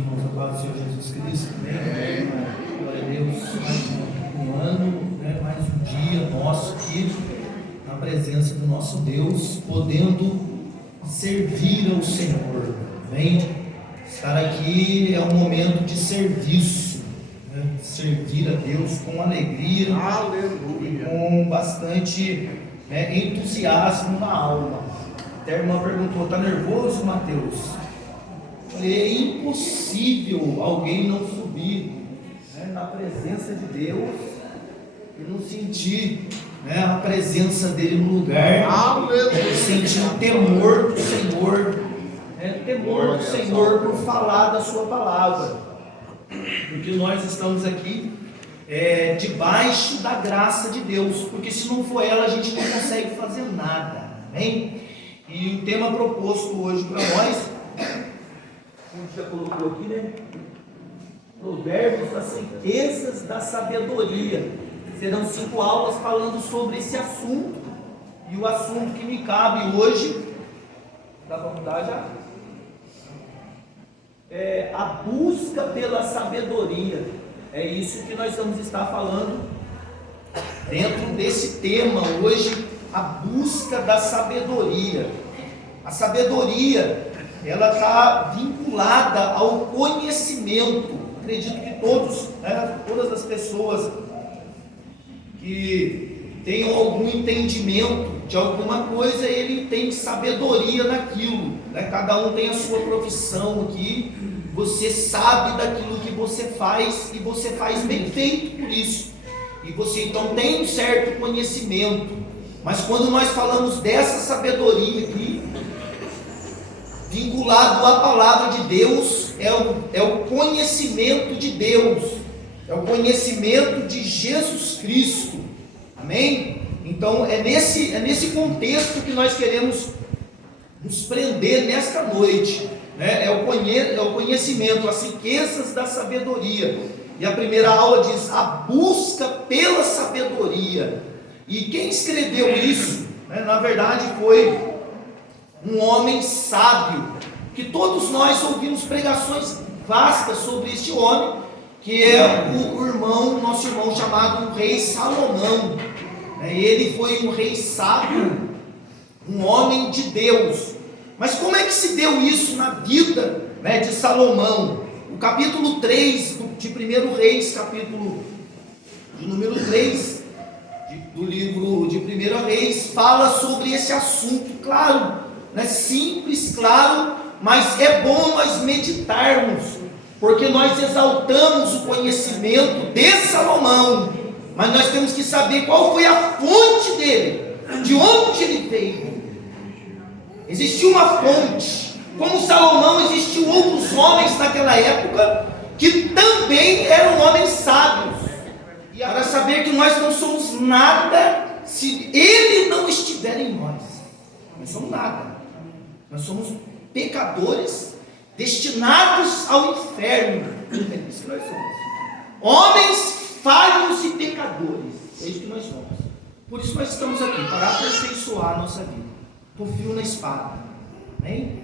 irmãos, a paz do Senhor Jesus Cristo. Amém. Glória a Deus. Mais um ano, né? Mais um dia nosso aqui, na presença do nosso Deus, podendo servir ao Senhor. Amém. Estar aqui é um momento de serviço, né? Servir a Deus com alegria. Aleluia. E com bastante entusiasmo na alma. Até a irmã perguntou: está nervoso, Mateus? É impossível alguém não subir na presença de Deus e não sentir a presença dele no lugar, sentir o temor do Senhor, temor do Senhor por falar da sua palavra, porque nós estamos aqui debaixo da graça de Deus, porque se não for ela a gente não consegue fazer nada, amém? E o tema proposto hoje para nós, como já colocou aqui, Provérbios das riquezas da sabedoria. Serão 5 aulas falando sobre esse assunto. E o assunto que me cabe hoje, dá para mudar já? É a busca pela sabedoria. É isso que nós vamos estar falando dentro desse tema hoje, a busca da sabedoria. A sabedoria, ela está vinculada ao conhecimento. Acredito que todas as pessoas que tenham algum entendimento de alguma coisa, ele tem sabedoria naquilo, Cada um tem a sua profissão aqui, você sabe daquilo que você faz, e você faz bem feito por isso, e você então tem um certo conhecimento. Mas quando nós falamos dessa sabedoria aqui, vinculado à palavra de Deus, é o conhecimento de Deus, é o conhecimento de Jesus Cristo, amém? Então é nesse contexto que nós queremos nos prender nesta noite, é o conhecimento, as riquezas da sabedoria. E a primeira aula diz: a busca pela sabedoria. E quem escreveu isso, na verdade foi um homem sábio, que todos nós ouvimos pregações vastas sobre este homem, que é nosso irmão chamado Rei Salomão. Ele foi um rei sábio, um homem de Deus. Mas como é que se deu isso na vida de Salomão? O capítulo 3 de 1 Reis, capítulo de número 3 do livro de 1 Reis, fala sobre esse assunto, claro, simples, claro, mas é bom nós meditarmos, porque nós exaltamos o conhecimento de Salomão, mas nós temos que saber qual foi a fonte dele, de onde ele veio. Existiu uma fonte. Como Salomão, existiam outros homens naquela época que também eram homens sábios, e para saber que nós não somos nada se ele não estiver em nós. Nós somos nada. Nós somos pecadores destinados ao inferno. É isso que nós somos. Homens falhos e pecadores. É isso que nós somos. Por isso nós estamos aqui, para aperfeiçoar a nossa vida. Com fio na espada. Amém?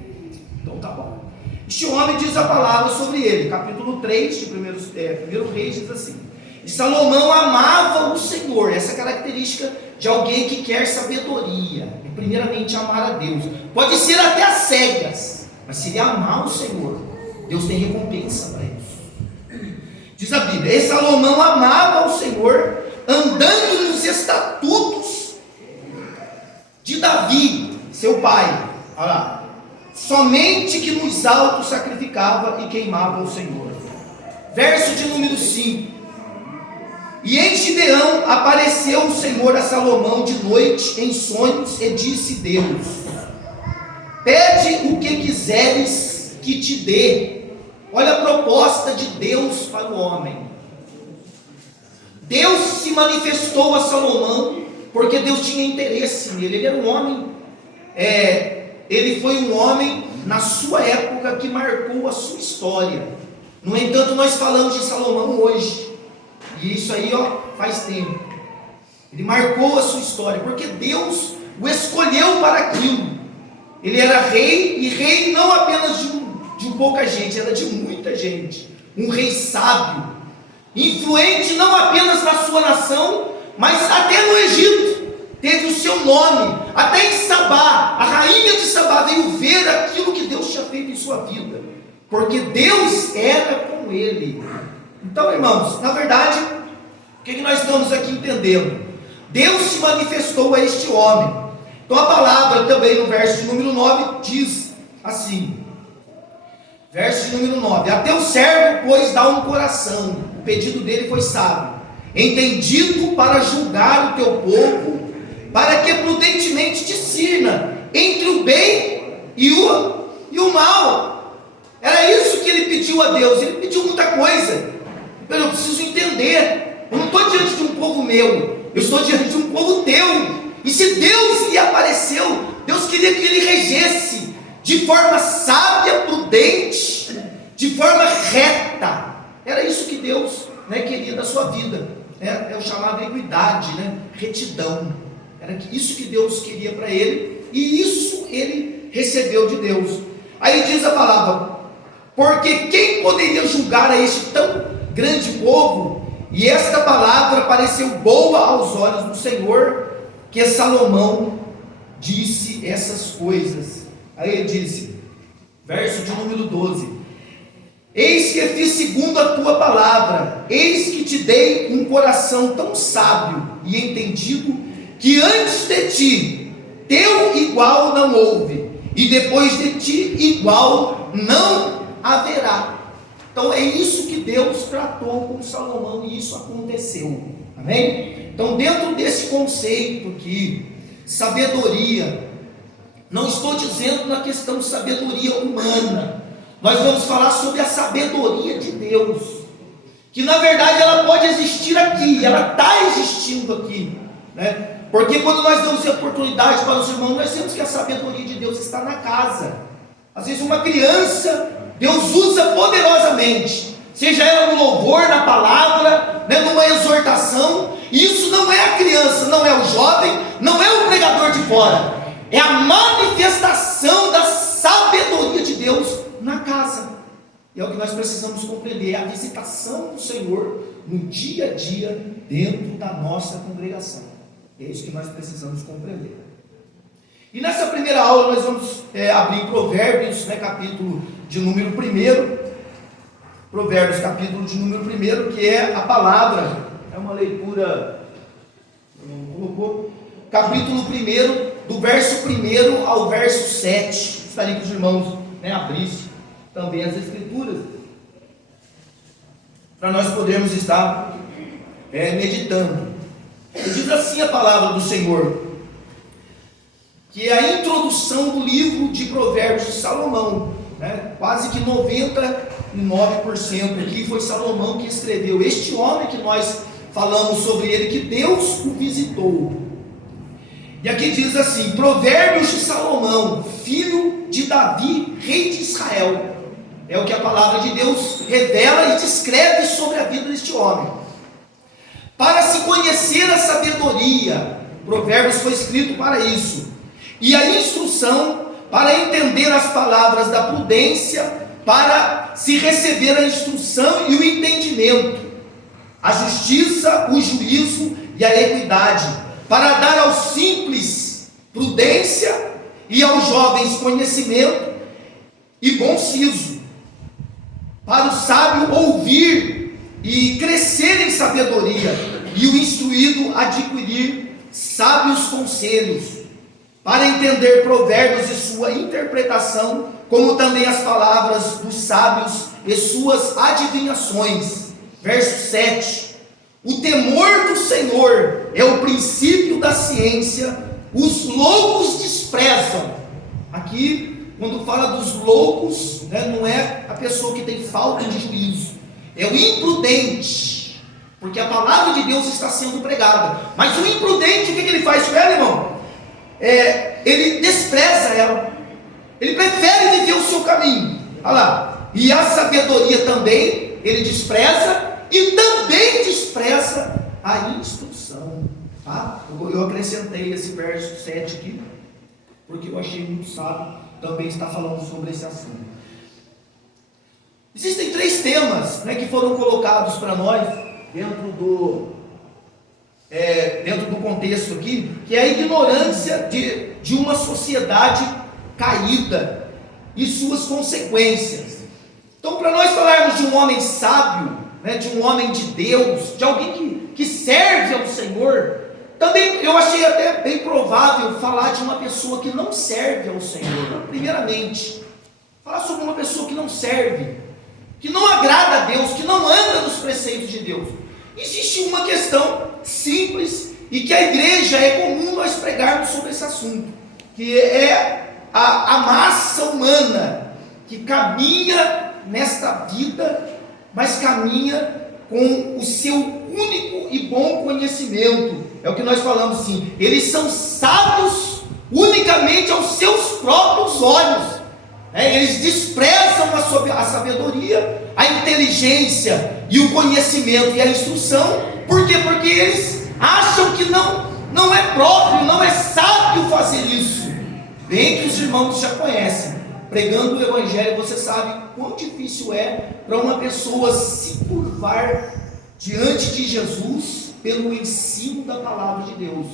Então tá bom. Este homem diz a palavra sobre ele. Capítulo 3 de 1 Reis diz assim: e Salomão amava o Senhor. Essa característica de alguém que quer sabedoria, e primeiramente amar a Deus. Pode ser até às cegas, mas se ele amar o Senhor, Deus tem recompensa para isso. Diz a Bíblia: e Salomão amava o Senhor, andando nos estatutos de Davi, seu pai. Olha lá. Somente que nos altos sacrificava e queimava o Senhor. Verso de número 5. E em Gibeão apareceu o Senhor a Salomão de noite em sonhos, e disse Deus: pede o que quiseres que te dê. Olha a proposta de Deus para o homem. Deus se manifestou a Salomão porque Deus tinha interesse nele. Ele era um homem, ele foi um homem na sua época que marcou a sua história. No entanto, nós falamos de Salomão hoje, e isso aí faz tempo. Ele marcou a sua história porque Deus o escolheu para aquilo. Ele era rei, e rei não apenas de pouca gente, era de muita muita gente, um rei sábio, influente não apenas na sua nação, mas até no Egito, teve o seu nome, até em Sabá, a rainha de Sabá veio ver aquilo que Deus tinha feito em sua vida, porque Deus era com ele. Então, irmãos, na verdade, o que nós estamos aqui entendendo? Deus se manifestou a este homem. Então a palavra também no verso de número 9 diz assim, verso de número 9: até o servo, pois, dá um coração, o pedido dele foi sábio, entendido para julgar o teu povo, para que prudentemente discirna entre o bem e o mal. Era isso que ele pediu a Deus. Ele pediu muita coisa, mas eu preciso entender, eu não estou diante de um povo meu, eu estou diante de um povo teu. E se Deus lhe apareceu, Deus queria que ele regesse de forma sábia, prudente, de forma reta. Era isso que Deus, queria da sua vida. É o chamado equidade, retidão. Era isso que Deus queria para ele, e isso ele recebeu de Deus. Aí diz a palavra: porque quem poderia julgar a este tão grande povo? E esta palavra pareceu boa aos olhos do Senhor, que Salomão disse essas coisas. Aí ele disse, verso de número 12: eis que fiz segundo a tua palavra, eis que te dei um coração tão sábio e entendido, que antes de ti teu igual não houve, e depois de ti igual não haverá. Então é isso que Deus tratou com Salomão, e isso aconteceu. Amém? Então, dentro desse conceito aqui, sabedoria, não estou dizendo na questão de sabedoria humana, nós vamos falar sobre a sabedoria de Deus, que na verdade ela pode existir aqui, ela está existindo aqui, porque quando nós damos oportunidade para os irmãos, nós vemos que a sabedoria de Deus está na casa. Às vezes uma criança, Deus usa poderosamente, seja ela no louvor, na palavra, numa exortação. Isso não é a criança, não é o jovem, não é o pregador de fora, é a manifestação da sabedoria de Deus na casa. E é o que nós precisamos compreender, é a visitação do Senhor no dia a dia dentro da nossa congregação. É isso que nós precisamos compreender. E nessa primeira aula nós vamos abrir Provérbios, capítulo de número 1, Provérbios capítulo de número 1, que é a palavra. É uma leitura, colocou, capítulo 1, do verso 1 ao verso 7. Gostaria que os irmãos abrissem também as escrituras, para nós podermos estar meditando. E diz assim a palavra do Senhor, que é a introdução do livro de Provérbios de Salomão, quase que 99% aqui foi Salomão que escreveu. Este homem que nós falamos sobre ele, que Deus o visitou. E aqui diz assim: Provérbios de Salomão, filho de Davi, rei de Israel. É o que a palavra de Deus revela e descreve sobre a vida deste homem. Para se conhecer a sabedoria, Provérbios foi escrito para isso, e a instrução, para entender as palavras da prudência, para se receber a instrução e o entendimento, a justiça, o juízo e a equidade, para dar aos simples prudência e aos jovens conhecimento e bom siso, para o sábio ouvir e crescer em sabedoria, e o instruído adquirir sábios conselhos, para entender provérbios e sua interpretação, como também as palavras dos sábios e suas adivinhações. Verso 7: o temor do Senhor é o princípio da ciência, os loucos desprezam. Aqui, quando fala dos loucos, não é a pessoa que tem falta de juízo, é o imprudente, porque a palavra de Deus está sendo pregada. Mas o imprudente, o que ele faz com ela, irmão? Ele despreza ela, ele prefere viver o seu caminho. Olha lá. E a sabedoria também ele despreza, e também despreza a instrução. Tá? Eu acrescentei esse verso 7 aqui, porque eu achei muito sábio também está falando sobre esse assunto. Existem 3 temas, né, que foram colocados para nós dentro do contexto aqui, que é a ignorância de uma sociedade caída e suas consequências. Então, para nós falarmos de um homem sábio, né, de um homem de Deus, de alguém que serve ao Senhor, também eu achei até bem provável falar de uma pessoa que não serve ao Senhor. Primeiramente, falar sobre uma pessoa que não serve, que não agrada a Deus, que não anda nos preceitos de Deus. Existe uma questão simples e que a igreja é comum nós pregarmos sobre esse assunto, que é a massa humana que caminha nesta vida, mas caminha com o seu único e bom conhecimento. É o que nós falamos assim: eles são sábios unicamente aos seus próprios olhos. Eles desprezam a sabedoria, a inteligência e o conhecimento e a instrução. Por quê? Porque eles acham que não é próprio, não é sábio fazer isso. Bem que os irmãos já conhecem. Pregando o Evangelho, você sabe quão difícil é para uma pessoa se curvar diante de Jesus pelo ensino da palavra de Deus.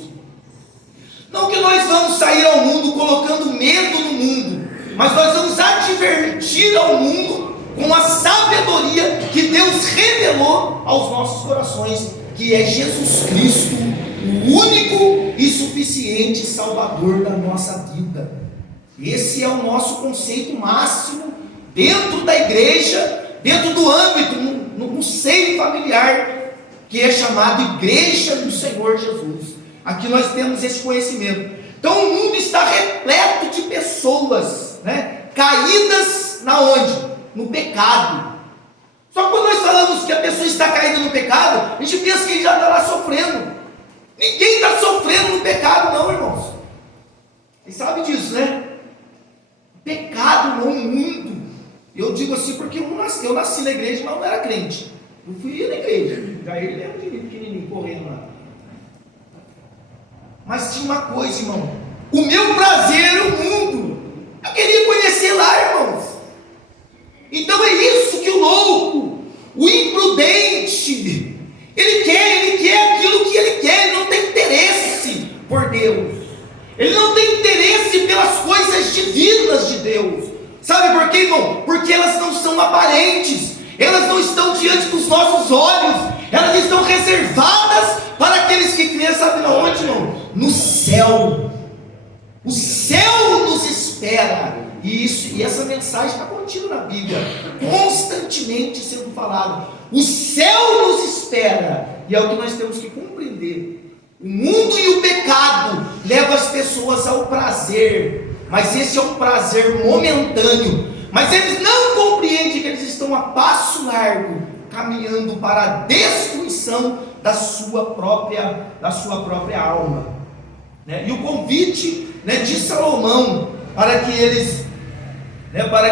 Não que nós vamos sair ao mundo colocando medo no mundo, mas nós vamos advertir ao mundo com a sabedoria que Deus revelou aos nossos corações, que é Jesus Cristo, o único e suficiente Salvador da nossa vida. Esse é o nosso conceito máximo dentro da igreja, dentro do âmbito, no seio familiar, que é chamado Igreja do Senhor Jesus. Aqui nós temos esse conhecimento. Então o mundo está repleto de pessoas, né, caídas na onde? No pecado. Só que quando nós falamos que a pessoa está caída no pecado, a gente pensa que ele já está lá sofrendo. Ninguém está sofrendo no pecado não, irmãos. Vocês sabem disso, né? Pecado no mundo. Eu digo assim porque eu nasci na igreja, mas não era crente. Eu fui na igreja. Já ele lembra de mim, pequenininho, correndo lá. Mas tinha uma coisa, irmão: o meu prazer era o mundo. Eu queria conhecer lá, irmãos. Então é isso que o louco, o imprudente, ele quer aquilo que ele quer. Ele não tem interesse por Deus. Ele não tem interesse pelas coisas divinas de Deus. Sabe por quê, irmão? Porque elas não são aparentes. Elas não estão diante dos nossos olhos. Elas estão reservadas para aqueles que creem. Sabe onde, irmão? No céu. O céu nos espera. E essa mensagem está contida na Bíblia, constantemente sendo falada. O céu nos espera. E é o que nós temos que compreender. O mundo e o pecado levam as pessoas ao prazer, mas esse é um prazer momentâneo. Mas eles não compreendem que eles estão a passo largo, caminhando para a destruição da sua própria alma. E o convite, de Salomão para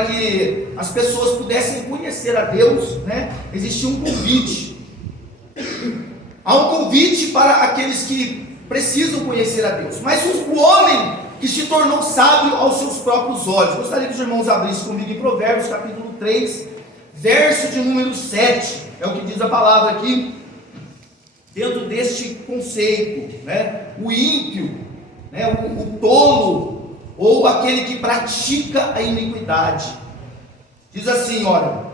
que as pessoas pudessem conhecer a Deus, existia um convite. Há um convite para aqueles que precisam conhecer a Deus. Mas o homem que se tornou sábio aos seus próprios olhos. Gostaria que os irmãos abrissem comigo em Provérbios capítulo 3, verso de número 7. É o que diz a palavra aqui, dentro deste conceito, o ímpio, o tolo, ou aquele que pratica a iniquidade. Diz assim, olha,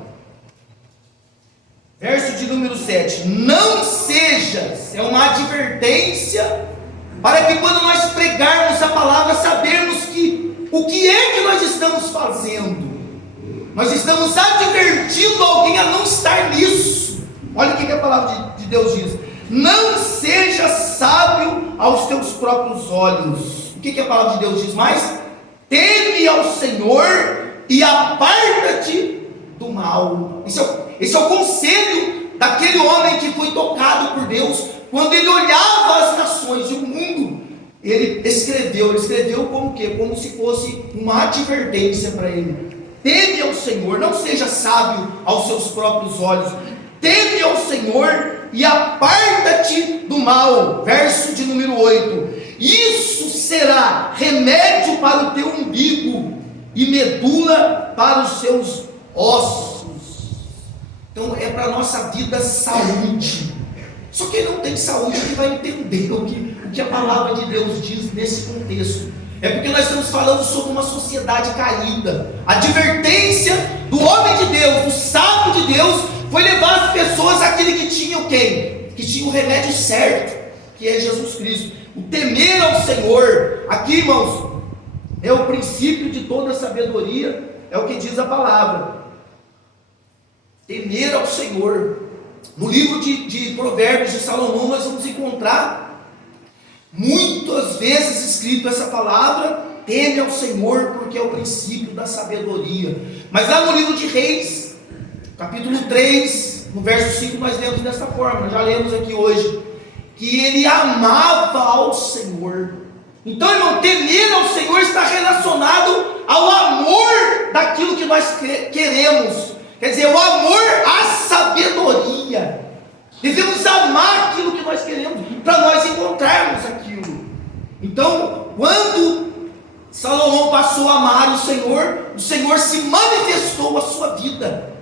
verso de número 7: não sejas, é uma advertência, para que quando nós pregarmos a palavra, sabermos o que é que nós estamos fazendo. Nós estamos advertindo alguém a não estar nisso. Olha o que a palavra de Deus diz: não seja sábio aos teus próprios olhos. O que a palavra de Deus diz mais? Teme ao Senhor e aparta-te do mal. Esse é o conselho daquele homem que foi tocado por Deus, quando ele olhava as nações e o mundo. Ele escreveu como quê? Como se fosse uma advertência para ele. Teme ao Senhor, não seja sábio aos seus próprios olhos. Teme ao Senhor e aparta-te do mal. Verso de número 8: isso será remédio para o teu umbigo e medula para os seus ossos. Então é para a nossa vida saúde. Só quem não tem saúde que vai entender o que a palavra de Deus diz nesse contexto. É porque nós estamos falando sobre uma sociedade caída. A advertência do homem de Deus, do sábio de Deus, foi levar as pessoas àquele que tinha o quem? Que tinha o remédio certo, que é Jesus Cristo. O temer ao Senhor. Aqui, irmãos, é o princípio de toda sabedoria, é o que diz a palavra. Temer ao Senhor. No livro de Provérbios de Salomão, nós vamos encontrar muitas vezes escrito essa palavra: teme ao Senhor, porque é o princípio da sabedoria. Mas lá no livro de Reis, capítulo 3, no verso 5, nós lemos desta forma, nós já lemos aqui hoje, que ele amava ao Senhor. Então, irmão, temer ao Senhor está relacionado ao amor daquilo que nós queremos. Quer dizer, o amor à sabedoria. Devemos amar aquilo que nós queremos, para nós encontrarmos aquilo. Então, quando Salomão passou a amar o Senhor se manifestou a sua vida.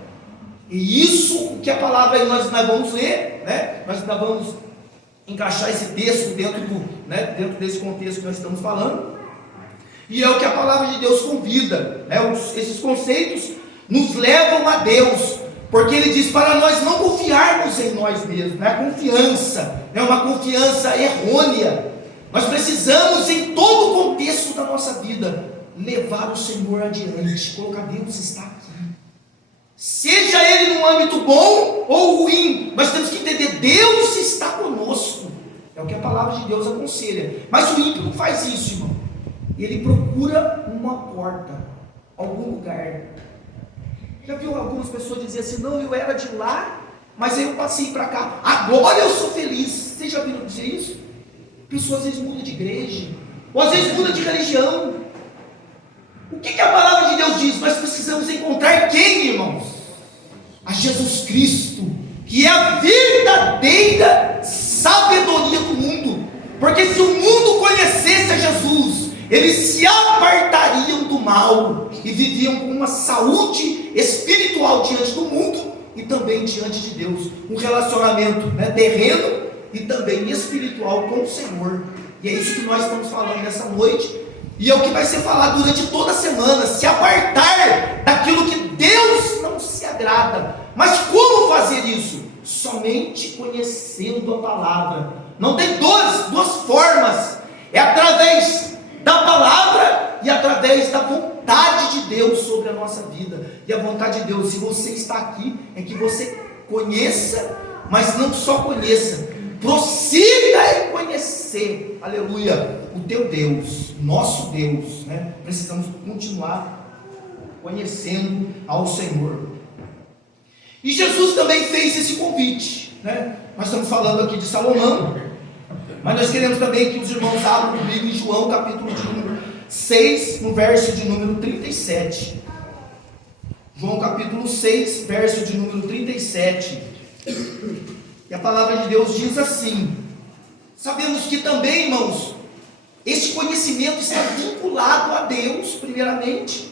E isso que a palavra aí nós vamos ler, né? Nós ainda vamos encaixar esse texto dentro desse contexto que nós estamos falando. E é o que a palavra de Deus convida, né? Esses conceitos nos levam a Deus, porque ele diz para nós não confiarmos em nós mesmos, né? A confiança é uma confiança errônea. Nós precisamos, em todo o contexto da nossa vida, levar o Senhor adiante, colocar Deus está aqui. Seja ele num âmbito bom ou ruim, nós temos que entender, Deus está conosco. É o que a palavra de Deus aconselha. Mas o ímpio não faz isso, irmão. Ele procura uma porta, algum lugar. Já viu algumas pessoas dizer assim: não, eu era de lá, mas aí eu passei para cá, agora eu sou feliz. Vocês já viram dizer isso? Pessoas às vezes mudam de igreja, ou às vezes mudam de religião. O que a palavra de Deus diz? Nós precisamos encontrar quem, irmãos? A Jesus Cristo, que é a verdadeira sabedoria do mundo. Porque se o mundo conhecesse a Jesus, eles se apartariam do mal e viviam com uma saúde espiritual diante do mundo e também diante de Deus. Um relacionamento, né, terreno e também espiritual com o Senhor. E é isso que nós estamos falando nessa noite. E é o que vai ser falado durante toda a semana: se apartar daquilo que Deus não se agrada. Mas como fazer isso? Somente conhecendo a palavra. Não tem duas formas: é através da palavra e através da vontade de Deus sobre a nossa vida. E a vontade de Deus, se você está aqui, é que você conheça, mas não só conheça, prossiga em conhecer, aleluia, o teu Deus, nosso Deus, né? Precisamos continuar conhecendo ao Senhor. E Jesus também fez esse convite, né? Nós estamos falando aqui de Salomão, mas nós queremos também que os irmãos abram comigo em João capítulo de número 6, no verso de número 37. João capítulo 6, verso de número 37. E a palavra de Deus diz assim: sabemos que também, irmãos, este conhecimento está vinculado a Deus, primeiramente,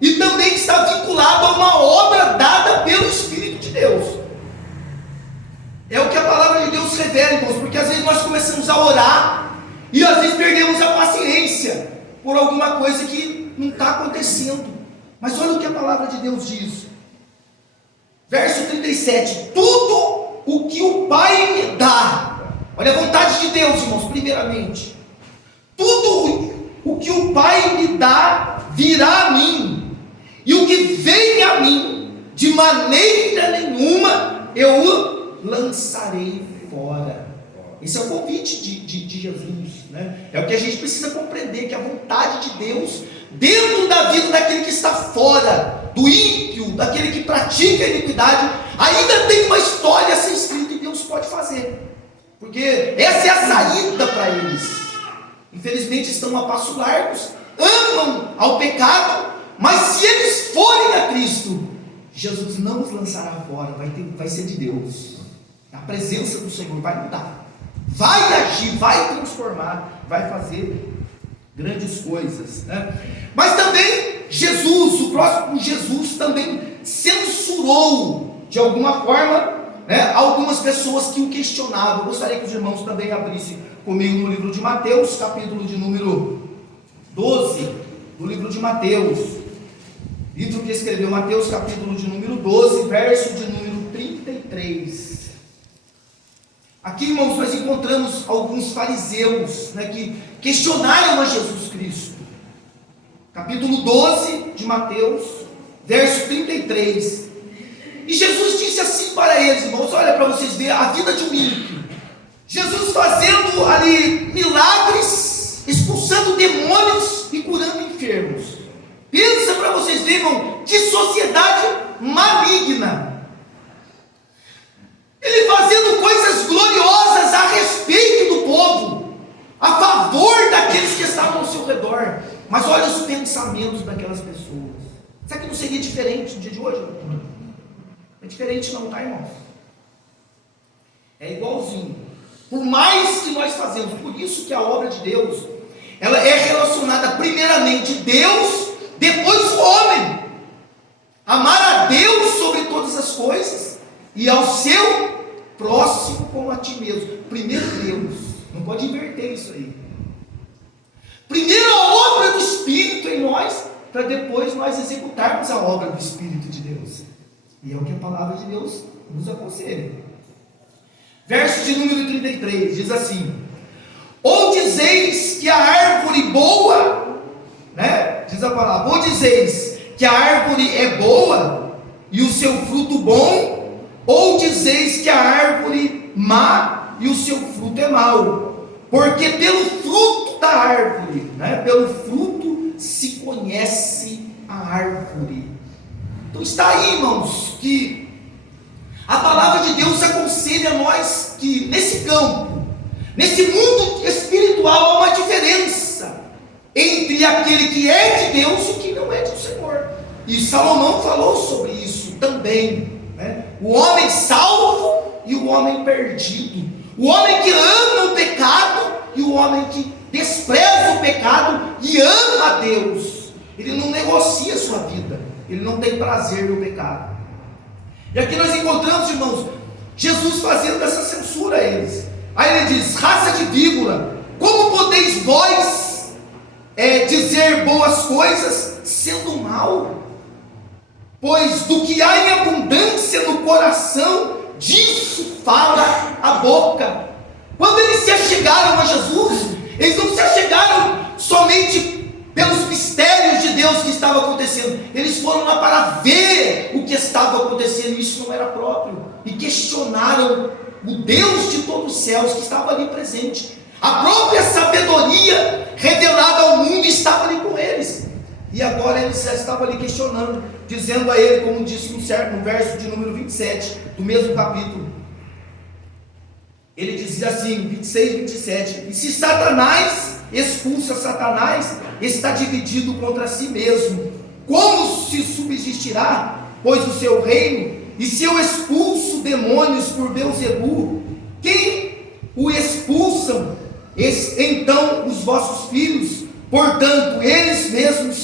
e também está vinculado a uma obra dada pelo Espírito de Deus. É o que a palavra de Deus revela, irmãos, porque às vezes nós começamos a orar e às vezes perdemos a paciência por alguma coisa que não está acontecendo. Mas olha o que a palavra de Deus diz. Verso 37: tudo o que o Pai me dá, olha a vontade de Deus, irmãos, primeiramente, tudo o que o Pai me dá virá a mim, e o que vem a mim, de maneira nenhuma eu o lançarei fora. Esse é o convite de Jesus, né? É o que a gente precisa compreender, que a vontade de Deus dentro da vida daquele que está fora, do ímpio, daquele que pratica a iniquidade, ainda tem uma história a ser escrita, e Deus pode fazer, porque essa é a saída para eles. Infelizmente estão a passos largos, amam ao pecado, mas se eles forem a Cristo, Jesus não os lançará fora, vai ser de Deus. A presença do Senhor vai mudar, vai agir, vai transformar, vai fazer grandes coisas, né? Mas também Jesus, o próximo Jesus, também censurou de alguma forma, né, algumas pessoas que o questionavam. Eu gostaria que os irmãos também abrissem comigo no livro de Mateus, capítulo de número 12, do livro de Mateus, livro que escreveu Mateus, capítulo de número 12, verso de número 33. Aqui, irmãos, nós encontramos alguns fariseus, né, que questionaram a Jesus Cristo. Capítulo 12 de Mateus, verso 33. E Jesus disse assim para eles, irmãos, olha para vocês verem a vida de um ímpio. Jesus fazendo ali milagres, expulsando demônios e curando enfermos. Pensa para vocês verem, irmão, que sociedade maligna. Ele fazendo coisas gloriosas a respeito do povo, a favor daqueles que estavam ao seu redor. Mas olha os pensamentos daquelas pessoas. Será que não seria diferente no dia de hoje? Não é diferente não, tá, irmãos? É igualzinho. Por mais que nós fazemos, por isso que a obra de Deus, ela é relacionada primeiramente a Deus, depois o homem. Amar a Deus sobre todas as coisas e ao seu próximo como a ti mesmo. Primeiro Deus, não pode inverter isso aí. Primeiro a obra do Espírito em nós, para depois nós executarmos a obra do Espírito de Deus. E é o que a palavra de Deus nos aconselha. Verso de número 33 diz assim: ou dizeis que a árvore boa, né? Diz a palavra, ou dizeis que a árvore é boa e o seu fruto bom, ou dizeis que a árvore má e o seu fruto é mau, porque pelo fruto da árvore, né? Pelo fruto se conhece a árvore. Então está aí, irmãos, que a palavra de Deus aconselha a nós que nesse campo, nesse mundo espiritual, há uma diferença entre aquele que é de Deus e o que não é do Senhor. E Salomão falou sobre isso também, né? O homem salvo e o homem perdido, o homem que ama o pecado e o homem que despreza o pecado e ama a Deus. Ele não negocia a sua vida, ele não tem prazer no pecado. E aqui nós encontramos, irmãos, Jesus fazendo essa censura a eles. Aí ele diz: raça de víbora, como podeis vós dizer boas coisas sendo mal? Pois do que há em abundância no coração, disso fala a boca. Quando eles se achegaram a Jesus, eles não se achegaram somente pelos mistérios de Deus que estava acontecendo, eles foram lá para ver o que estava acontecendo, e isso não era próprio, e questionaram o Deus de todos os céus que estava ali presente. A própria sabedoria revelada ao mundo estava ali com eles, e agora eles já estavam ali questionando, dizendo a ele, como disse no verso de número 27 do mesmo capítulo, ele dizia assim, 26, 27, e se Satanás expulsa Satanás, está dividido contra si mesmo, como se subsistirá, pois o seu reino? E se eu expulso demônios por Beelzebu, quem o expulsam? Então os vossos filhos, portanto eles mesmos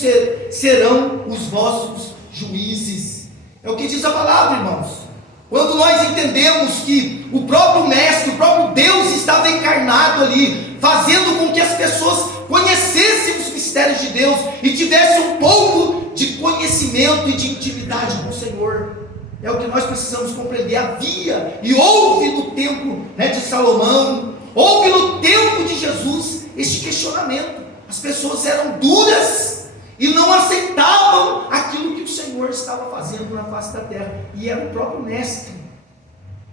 serão os vossos juízes. É o que diz a palavra, irmãos. Quando nós entendemos que o próprio Mestre, o próprio Deus estava encarnado ali, fazendo com que as pessoas conhecessem os mistérios de Deus e tivessem um pouco de conhecimento e de intimidade com o Senhor, é o que nós precisamos compreender. Havia e houve no tempo, né, de Salomão, houve no tempo de Jesus este questionamento. As pessoas eram duras e não aceitavam aquilo que o Senhor estava fazendo na face da terra, e era o próprio Mestre.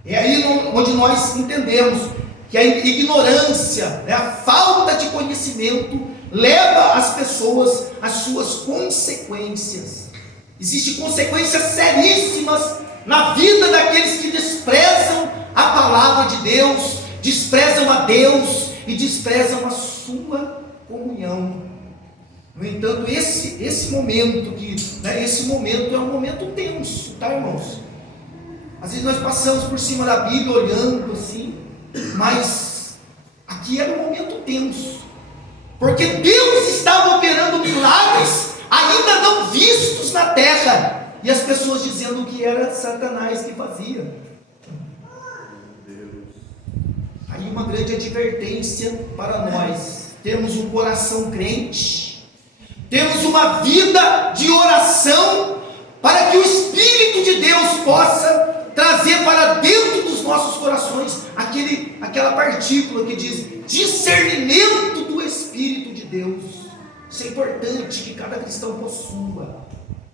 É aí onde nós entendemos que a ignorância, né, a falta de conhecimento leva as pessoas às suas consequências. Existem consequências seríssimas na vida daqueles que desprezam a palavra de Deus, desprezam a Deus e desprezam a sua comunhão. No entanto, esse momento esse momento é um momento tenso, tá, irmãos? Às vezes nós passamos por cima da Bíblia olhando assim, mas aqui era um momento tenso, porque Deus estava operando milagres ainda não vistos na terra, e as pessoas dizendo que era Satanás que fazia. Aí uma grande advertência para nós: temos um coração crente, temos uma vida de oração, para que o Espírito de Deus possa trazer para dentro dos nossos corações aquela partícula que diz discernimento do Espírito de Deus. Isso é importante que cada cristão possua,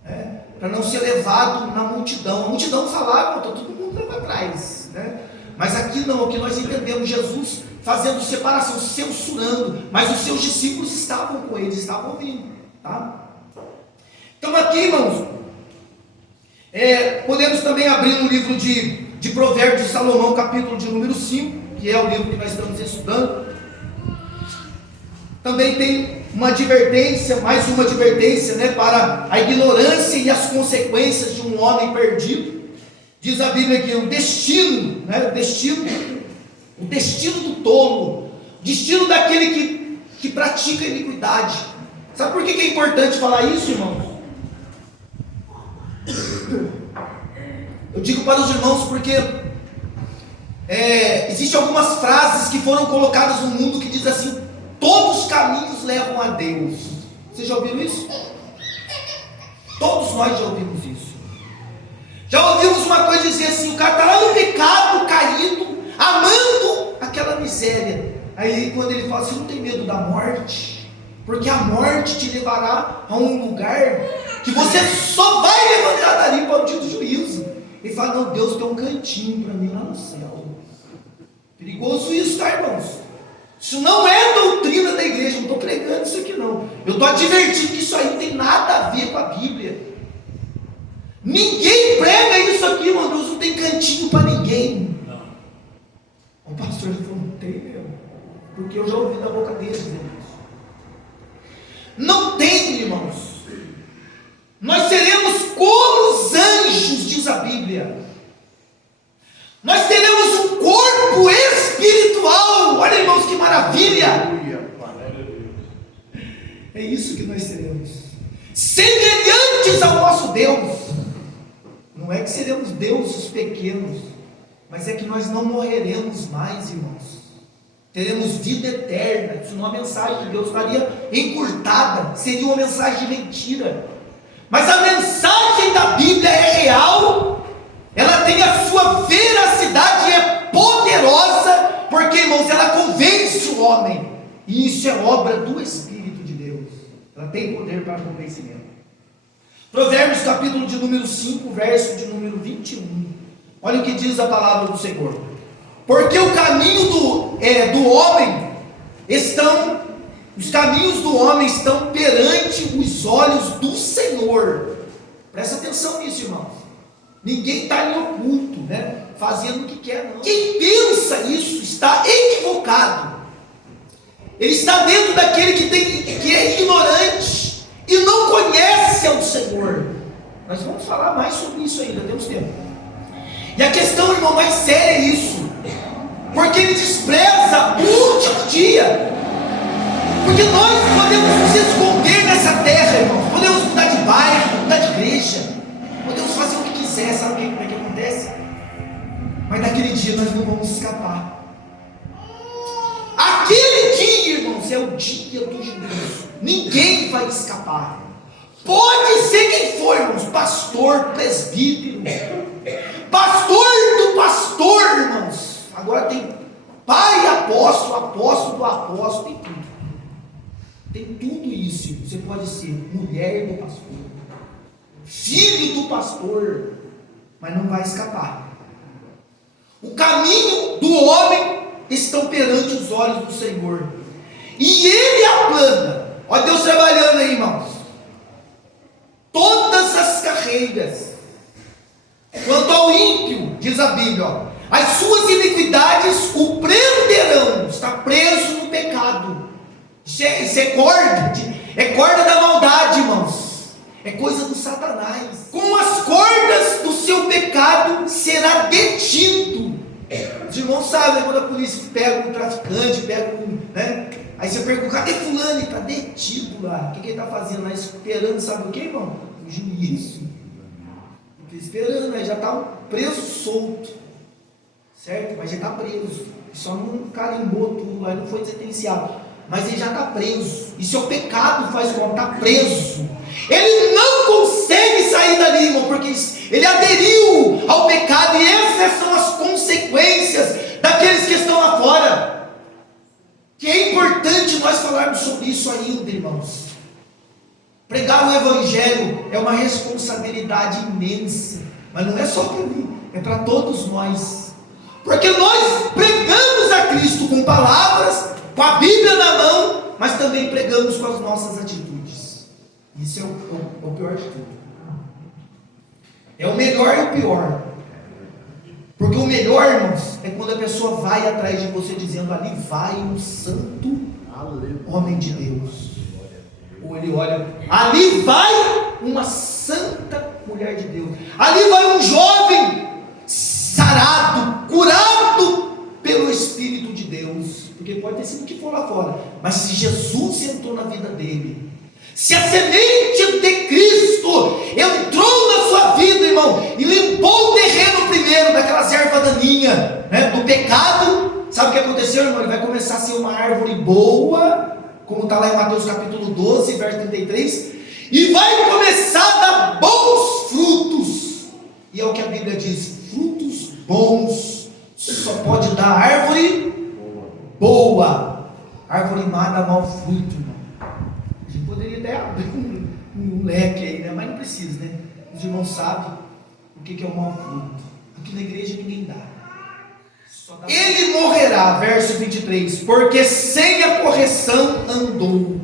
né? Para não ser levado na multidão. A multidão falava, está todo mundo para trás, né? Mas aqui não, aqui nós entendemos Jesus fazendo separação, censurando, mas os seus discípulos estavam com ele, estavam ouvindo, tá? Então aqui, irmãos, podemos também abrir no livro de Provérbios de Salomão, capítulo de número 5, que é o livro que nós estamos estudando. Também tem uma advertência, mais uma advertência, né, para a ignorância e as consequências de um homem perdido. Diz a Bíblia que o destino, né, o destino do tolo, o destino daquele que pratica iniquidade. Sabe por que é importante falar isso, irmãos? Eu digo para os irmãos porque existem algumas frases que foram colocadas no mundo que diz assim: todos os caminhos levam a Deus. Vocês já ouviram isso? Todos nós já ouvimos isso. Já ouvimos uma coisa dizer assim: o cara está lá no pecado, caído, amando aquela miséria. Aí quando ele fala assim: não tem medo da morte, porque a morte te levará a um lugar que você só vai levantar dali para o dia do juízo. Ele fala: não, Deus tem um cantinho para mim lá no céu. Perigoso isso, tá, irmãos? Isso não é doutrina da igreja, não estou pregando isso aqui não. Eu estou advertindo que isso aí não tem nada a ver com a Bíblia. Ninguém prega isso aqui, irmão. Deus não tem cantinho para ninguém. Não. O pastor falou: não tem mesmo, porque eu já ouvi da boca deles dizendo isso. Não tem, irmãos. Nós seremos como os anjos, diz a Bíblia. Nós teremos um corpo espiritual. Olha, irmãos, que maravilha. É isso que nós seremos, semelhantes ao nosso Deus. Não é que seremos deuses pequenos, mas é que nós não morreremos mais, irmãos. Teremos vida eterna. Se uma mensagem de Deus estaria encurtada, seria uma mensagem de mentira. Mas a mensagem da Bíblia é real, ela tem a sua veracidade, é poderosa, porque, irmãos, ela convence o homem, e isso é obra do Espírito de Deus. Ela tem poder para convencimento. Provérbios capítulo de número 5, verso de número 21. Olha o que diz a palavra do Senhor: porque o caminho do homem os caminhos do homem estão perante os olhos do Senhor. Presta atenção nisso, irmãos. Ninguém está em oculto, né, fazendo o que quer, não. Quem pensa isso está equivocado. Ele está dentro daquele que é ignorante e não conhece ao Senhor. Nós vamos falar mais sobre isso ainda, temos tempo. E a questão, irmão, mais séria é isso, porque ele despreza o último dia. Porque nós podemos nos esconder nessa terra, irmãos. Podemos mudar de bairro, mudar de igreja, podemos fazer o que quiser. Sabe como é que acontece? Mas naquele dia nós não vamos escapar. Aquele dia, irmãos, é o dia do juízo. Ninguém vai escapar. Pode ser quem for, irmãos: pastor, presbítero, pastor do pastor, irmãos. Agora tem pai apóstolo, apóstolo do apóstolo, tem tudo. Tem tudo isso. Você pode ser mulher do pastor, filho do pastor, mas não vai escapar. O caminho do homem estão perante os olhos do Senhor, e Ele aplana. Olha Deus trabalhando aí, irmãos. Todas as carreiras. Quanto ao ímpio, diz a Bíblia, as suas iniquidades o prenderão. Está preso no pecado. Isso é corda da maldade, irmãos. É coisa do Satanás. Com as cordas do seu pecado será detido. Os irmãos sabem, quando a polícia pega um traficante, né? Aí você pergunta: cadê fulano? Ele está detido lá. O que ele está fazendo lá? Esperando, sabe o que, irmão? O juízo. esperando, né? Já está preso solto, certo? Mas já está preso, só não carimbou tudo, aí não foi sentenciado, mas ele já está preso. E seu pecado faz como? Está preso. Ele não consegue sair dali, irmão, porque ele aderiu ao pecado, e essas são as consequências daqueles que estão lá fora. Que é importante nós falarmos sobre isso ainda, irmãos. Pregar o Evangelho é uma responsabilidade imensa, mas não é só para mim, é para todos nós, porque nós pregamos a Cristo com palavras, com a Bíblia na mão, mas também pregamos com as nossas atitudes. Isso é o pior de tudo. É o melhor e o pior, porque o melhor, irmãos, é quando a pessoa vai atrás de você dizendo: ali vai um santo homem de Deus. Ou ele olha: ali vai uma santa mulher de Deus, ali vai um jovem sarado, curado pelo Espírito de Deus, porque pode ter sido o que for lá fora, mas se Jesus entrou na vida dele, se a semente de Cristo entrou na sua vida, irmão, e limpou o terreno primeiro daquelas ervas daninhas, né, do pecado, sabe o que aconteceu, irmão? Ele vai começar a ser uma árvore boa, como está lá em Mateus capítulo 12, verso 33, e vai começar a dar bons frutos. E é o que a Bíblia diz: frutos bons só pode dar árvore boa. Árvore má dá mau fruto, irmão. A gente poderia até abrir um leque aí, né? Mas não precisa, né? Os irmãos sabem o que é o mau fruto. Aqui na igreja ninguém dá. Ele morrerá, verso 23, porque sem a correção andou.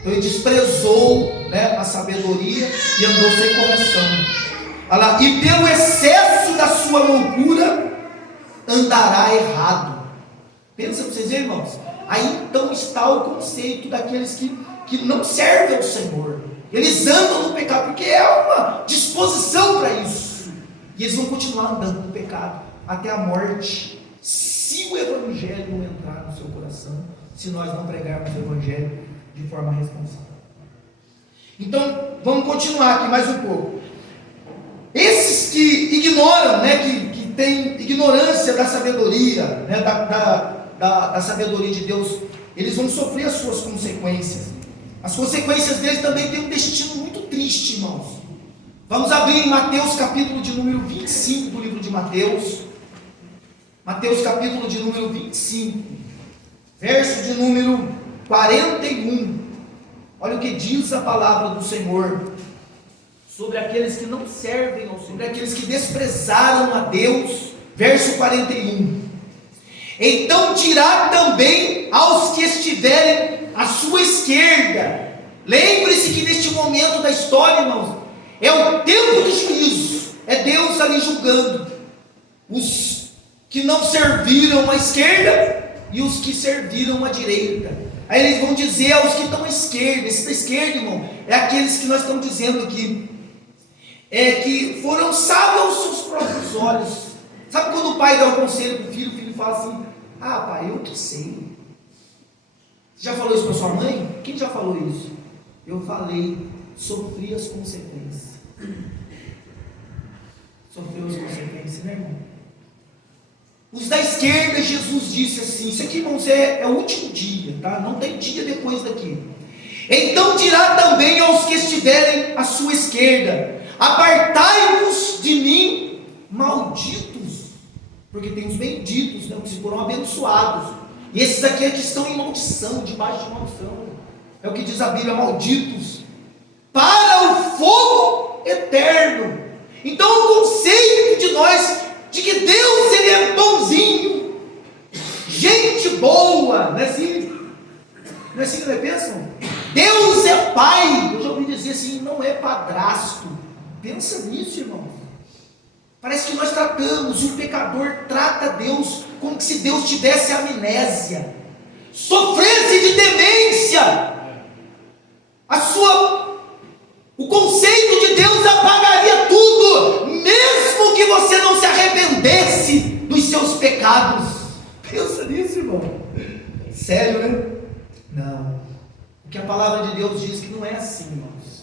Então ele desprezou, né, a sabedoria e andou sem correção. Olha lá, e pelo excesso da sua loucura andará errado. Pensa para vocês verem, irmãos. Aí então está o conceito daqueles que não servem ao Senhor. Eles andam no pecado, porque é uma disposição para isso. E eles vão continuar andando no pecado até a morte, se o Evangelho não entrar no seu coração, se nós não pregarmos o Evangelho de forma responsável. Então, vamos continuar aqui mais um pouco. Esses que ignoram, né, que têm ignorância da sabedoria, né, da sabedoria de Deus, eles vão sofrer as suas consequências. As consequências deles também têm um destino muito triste, irmãos. Vamos abrir em Mateus capítulo de número 25 do livro de Mateus. Mateus capítulo de número 25, verso de número 41. Olha o que diz a palavra do Senhor sobre aqueles que não servem ao Senhor, sobre aqueles que desprezaram a Deus. Verso 41. Então dirá também aos que estiverem à sua esquerda. Lembre-se que neste momento da história, irmãos, é o tempo do juízo, é Deus ali julgando os que não serviram à esquerda e os que serviram à direita. Aí eles vão dizer aos que estão à esquerda. Esse da esquerda, irmão, é aqueles que nós estamos dizendo aqui, que foram sábios aos seus próprios olhos. Sabe quando o pai dá um conselho para o filho fala assim: ah, pai, eu que sei. Você já falou isso para sua mãe? Quem já falou isso? Eu falei, sofri as consequências. Sofreu as consequências, né, irmão? Os da esquerda, Jesus disse assim: isso aqui, irmãos, é o último dia, tá? Não tem dia depois daqui. Então dirá também aos que estiverem à sua esquerda: apartai-vos de mim, malditos. Porque tem os benditos, né, que foram abençoados. E esses aqui é que estão em maldição, debaixo de maldição. É o que diz a Bíblia: malditos, para o fogo eterno. Então o conceito de nós, de que Deus, Ele é bonzinho, gente boa, não é assim? Não é assim que nós pensamos? Deus é pai. Eu já ouvi dizer assim: não é padrasto. Pensa nisso, irmão. Parece que nós tratamos, o pecador trata Deus como se Deus tivesse amnésia, sofresse de demência. O conceito de Deus apagaria tudo, mesmo que você não se arrependesse dos seus pecados. Pensa nisso, irmão. Sério, né? Não. O que a palavra de Deus diz que não é assim, irmãos.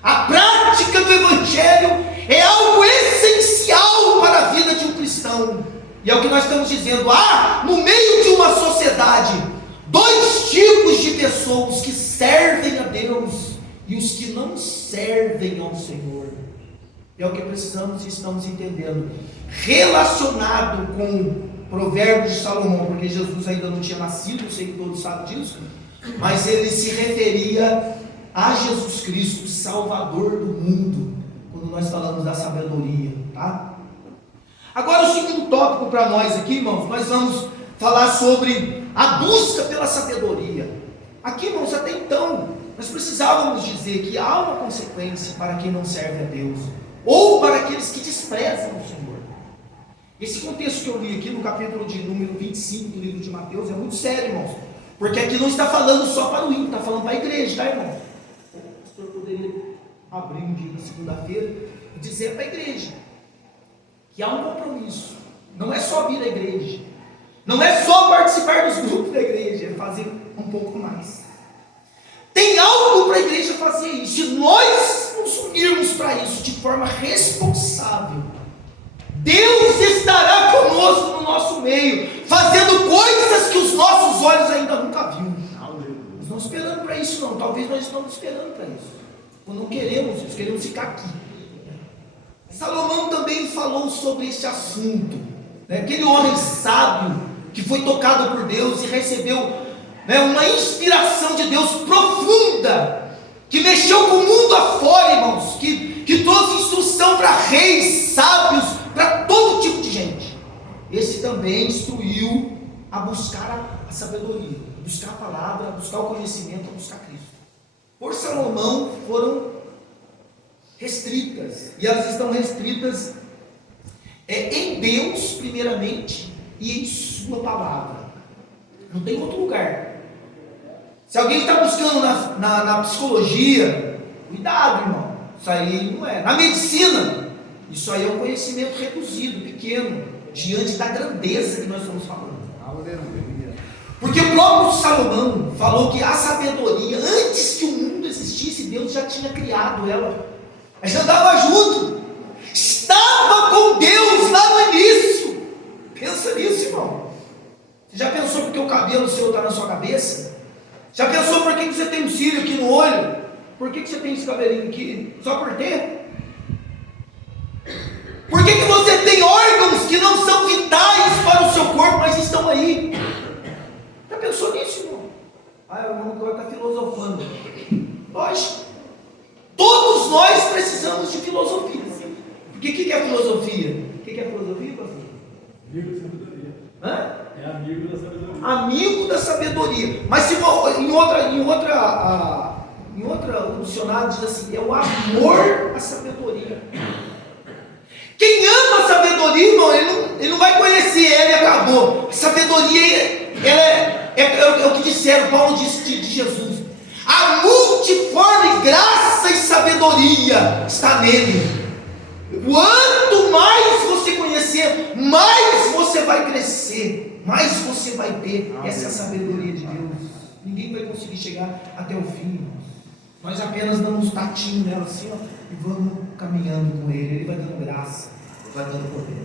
A prática do Evangelho é algo essencial para a vida de um cristão. E é o que nós estamos dizendo. No meio de uma sociedade, dois tipos de pessoas: que servem a Deus e os que não servem ao Senhor. É o que precisamos e estamos entendendo, relacionado com Provérbios de Salomão, porque Jesus ainda não tinha nascido, eu sei que todos sabem disso, mas ele se referia a Jesus Cristo, Salvador do mundo, quando nós falamos da sabedoria, tá? Agora, o segundo tópico para nós aqui, irmãos, nós vamos falar sobre a busca pela sabedoria. Aqui, irmãos, até então, nós precisávamos dizer que há uma consequência para quem não serve a Deus, ou para aqueles que desprezam o Senhor. Esse contexto que eu li aqui no capítulo de número 25 do livro de Mateus é muito sério, irmãos, porque aqui não está falando só para o ímpio, está falando para a igreja, tá, irmãos? O pastor poderia abrir um dia na segunda-feira e dizer para a igreja que há um compromisso. Não é só vir à igreja, não é só participar dos grupos da igreja, é fazer um pouco mais. Tem algo para a igreja fazer isso. Se nós nos unirmos para isso de forma responsável, Deus estará conosco no nosso meio, fazendo coisas que os nossos olhos ainda nunca viram. Nós estamos esperando para isso, não. Talvez nós estamos esperando para isso, ou não queremos isso, queremos ficar aqui. Salomão também falou sobre esse assunto, né? Aquele homem sábio que foi tocado por Deus e recebeu, né, uma inspiração de Deus profunda, que mexeu com o mundo afora, irmãos, que trouxe instrução para reis, sábios, para todo tipo de gente. Esse também instruiu a buscar a sabedoria, a buscar a palavra, a buscar o conhecimento, a buscar Cristo. Por Salomão foram restritas, e elas estão restritas em Deus primeiramente e em sua palavra. Não tem outro lugar. Se alguém está buscando na psicologia, cuidado, irmão, isso aí não é. Na medicina, isso aí é um conhecimento reduzido, pequeno, diante da grandeza que nós estamos falando. Porque o próprio Salomão falou que a sabedoria, antes que o mundo existisse, Deus já tinha criado ela. Ela já andava junto, estava com Deus lá no início. Pensa nisso, irmão. Você já pensou porque o cabelo seu está na sua cabeça? Já pensou por que você tem um cílio aqui no olho? Por que você tem esse cabelinho aqui? Só por ter? Por que você tem órgãos que não são vitais para o seu corpo, mas estão aí? Já pensou nisso, irmão? O irmão agora está filosofando. Lógico. Todos nós precisamos de filosofia. Porque o que é filosofia? O que é filosofia, pastor? Amigo da sabedoria. Hã? É amigo da sabedoria. Amigo da sabedoria. Mas se em outra o dicionário diz assim: é o amor à sabedoria. Quem ama a sabedoria, irmão, ele não vai conhecer ela e acabou. A sabedoria é o que disseram, Paulo disse de Jesus: a multiforme graça e sabedoria está nele. Quanto mais você conhecer, mais você vai crescer, mais você vai ter. Essa é a sabedoria de Deus. Ninguém vai conseguir chegar até o fim. Nós apenas damos um tatinho nela assim, ó, e vamos caminhando com ele. Ele vai dando graça, vai dando poder.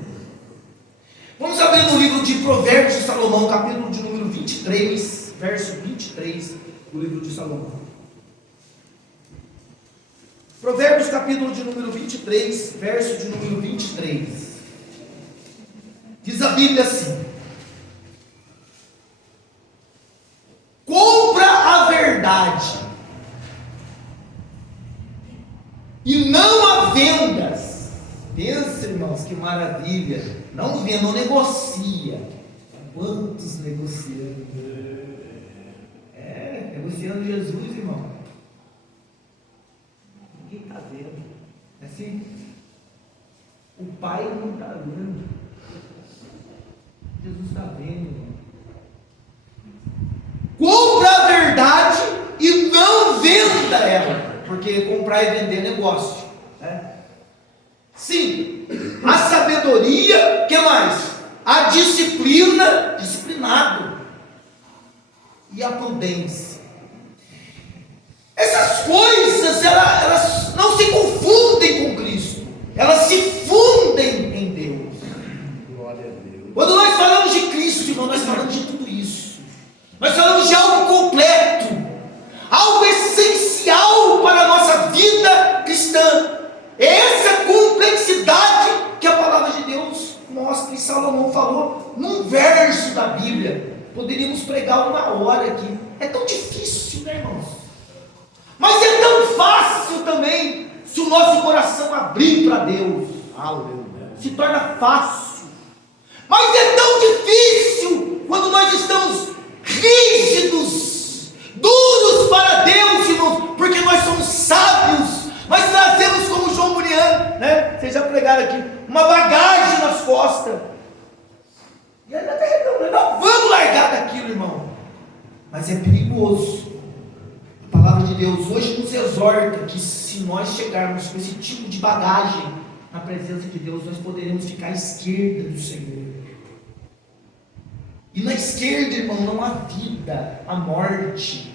Vamos abrir no livro de Provérbios de Salomão, capítulo de número 23, verso 23, do livro de Salomão. Provérbios, capítulo de número 23, verso de número 23. Diz a Bíblia assim: compra a verdade e não a vendas. Pensa, irmãos, que maravilha. Não venda, não negocia. Quantos negociando? Negociando Jesus, irmão. Ninguém está vendo. É assim? O Pai não está vendo. Jesus está vendo, irmão. Compra a verdade e não venda ela. Porque comprar e vender é negócio, né? Sim, a sabedoria, que mais? A disciplina, disciplinado, e a prudência. Essas coisas, elas não se confundem com Cristo. elas se fundem em Deus. Glória a Deus. Quando nós falamos de Cristo, irmão, nós falamos de tudo isso. Nós falamos de algo completo, algo essencial para a nossa vida cristã. É essa complexidade que a palavra de Deus mostra, e Salomão falou num verso da Bíblia. Poderíamos pregar uma hora aqui. É tão difícil, né, irmãos? Mas é tão fácil também, se o nosso coração abrir para Deus. Aleluia. Se torna fácil. Mas é tão difícil quando nós estamos rígidos, duros para Deus, irmãos, porque nós somos sábios. Nós trazemos, como João Murian, né? Vocês já pregaram aqui, uma bagagem nas costas. E ainda carregamos, não vamos largar daquilo, irmão. Mas é perigoso. A palavra de Deus hoje nos exorta que se nós chegarmos com esse tipo de bagagem na presença de Deus, nós poderemos ficar à esquerda do Senhor. E na esquerda, irmão, não há vida, há morte.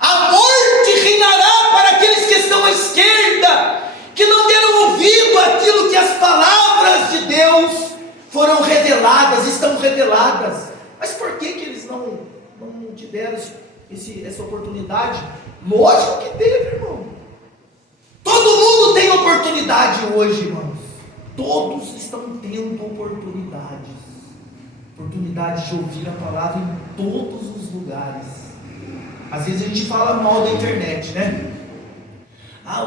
A morte reinará para aqueles que estão à esquerda, que não deram ouvido àquilo que as palavras de Deus foram reveladas, estão reveladas. Mas por que eles não te deram essa oportunidade? Lógico que teve, irmão. Todo mundo tem oportunidade hoje, irmãos. Todos estão tendo oportunidades de ouvir a palavra em todos os lugares. Às vezes a gente fala mal da internet, né?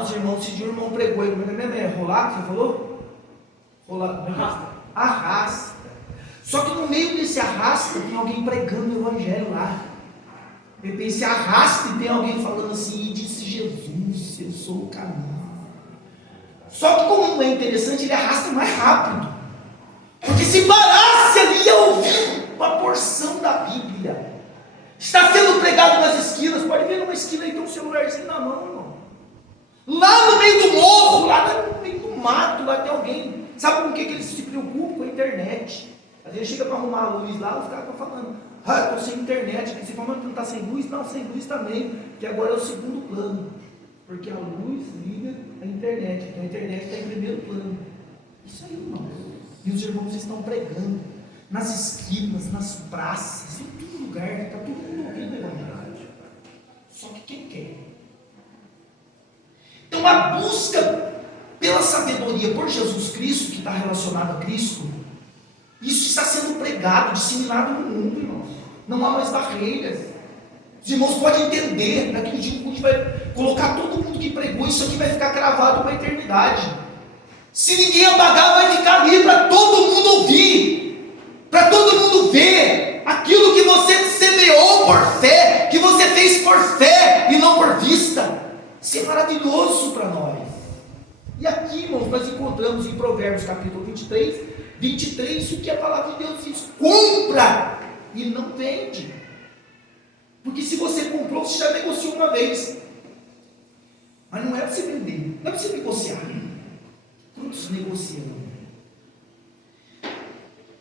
Os irmãos, esse dia o irmão pregou, é rolar que você falou? Rolar, arrasta. Só que no meio desse arrasta tem alguém pregando o evangelho lá. De repente se arrasta e tem alguém falando assim, e disse Jesus, eu sou o caminho. Só que como não é interessante, ele arrasta mais rápido. Porque se parasse ali ia ouvir uma porção da Bíblia. Está sendo pregado nas esquinas, pode ver numa esquina aí tem um celularzinho na mão, irmão. Lá no meio do morro, lá no meio do mato, lá tem alguém. Sabe com o que eles se preocupam? Com a internet. Às vezes chega para arrumar a luz lá, os caras estão falando, eu estou sem internet. Você fala, mas não está sem luz? Não, sem luz também, que agora é o segundo plano. Porque a luz liga a internet, então a internet está em primeiro plano. Isso aí, irmão. E os irmãos estão pregando nas esquinas, nas praças, em todo lugar, está todo mundo ouvindo a verdade. Só que quem quer? Então a busca pela sabedoria por Jesus Cristo, que está relacionado a Cristo, isso está sendo pregado, disseminado no mundo, irmãos. Não há mais barreiras. Os irmãos podem entender, daqui um dia a gente vai colocar todo mundo que pregou, isso aqui vai ficar gravado para a eternidade. Se ninguém apagar, vai ficar ali para todo mundo ouvir, para todo mundo ver aquilo que você semeou por fé, que você fez por fé e não por vista. Isso é maravilhoso para nós. E aqui, irmãos, nós encontramos em Provérbios capítulo 23, o que a palavra de Deus diz: compra e não vende. Porque se você comprou, você já negociou uma vez. Mas não é para você vender, não é para você negociar. Quantos negociam?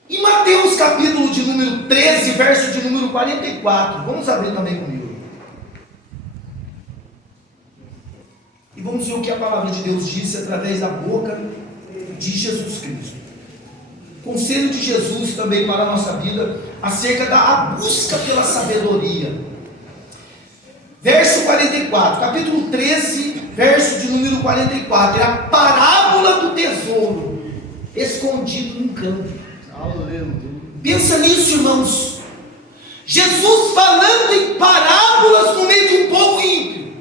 Em Mateus capítulo de número 13, verso de número 44, vamos abrir também comigo. E vamos ver o que a palavra de Deus disse através da boca de Jesus Cristo. Conselho de Jesus também para a nossa vida, acerca da busca pela sabedoria. Verso 44, capítulo 13, verso de número 44, é a parábola do tesouro escondido num campo. Aleluia. Pensa nisso, irmãos. Jesus falando em parábolas no meio de um povo ímpio.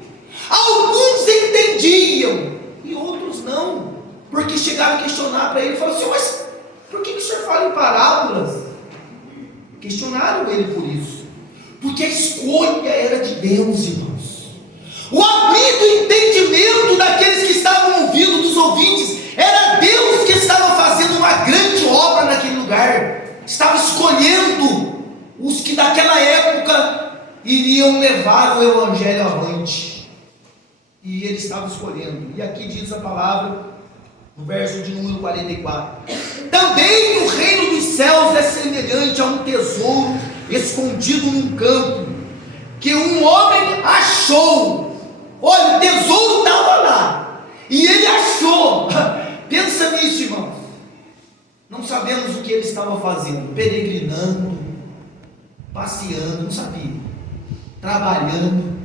Alguns entendiam e outros não, porque chegaram a questionar para ele e falaram assim: mas por que o senhor fala em parábolas? Questionaram ele por isso, porque a escolha era de Deus, irmãos. O abrir do entendimento daqueles que estavam ouvindo, dos ouvintes, era Deus que estava fazendo uma grande obra naquele lugar, estava escolhendo os que naquela época iriam levar o evangelho avante, e ele estava escolhendo. E aqui diz a palavra, no verso de número 44: também o reino dos céus é semelhante a um tesouro escondido num campo, que um homem achou. Olha, o tesouro estava lá, e ele achou. sabemos o que ele estava fazendo, peregrinando, passeando, não sabia, trabalhando,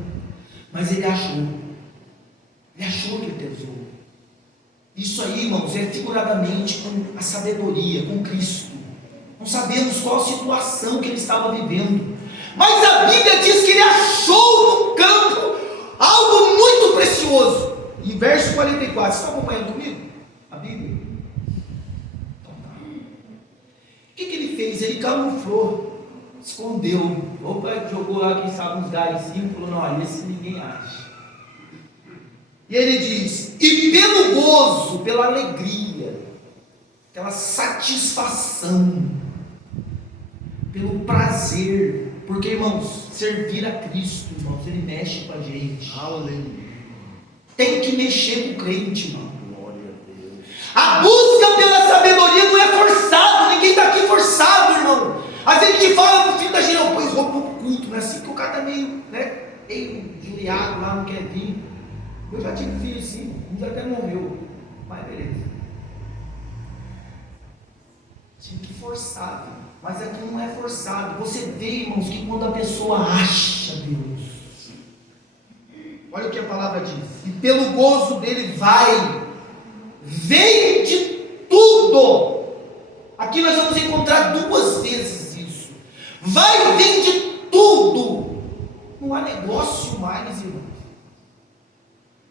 mas ele achou aquele tesouro. Isso aí, irmãos, é figuradamente com a sabedoria, com Cristo. Não sabemos qual a situação que ele estava vivendo, mas a Bíblia diz que ele achou no campo algo muito precioso. E verso 44, você está acompanhando comigo? A Bíblia? Então tá. O que ele fez? Ele camuflou, escondeu. Opa, jogou lá, quem sabe, uns galhos em cima, falou: não, esse ninguém acha. E ele diz: e pelo gozo, pela alegria, aquela satisfação, pelo prazer, porque, irmãos, servir a Cristo, irmãos, ele mexe com a gente. Aleluia. Tem que mexer com o crente, irmão. Glória a Deus. A busca pela sabedoria não é forçado, ninguém está aqui forçado, irmão. Às vezes a gente fala pro filho da gente: não, pois roupa pro culto, não é assim, que o cara está meio juliado lá, não quer vir. Eu já tive filho assim, um já até morreu, mas beleza. Tinha que forçar, filho. Mas aqui não é forçado. Você vê, irmãos, que quando a pessoa acha Deus, olha o que a palavra diz: e pelo gozo dele vai, vende tudo. Aqui nós vamos encontrar duas vezes isso. Vai, vende tudo. Não há negócio mais, irmãos.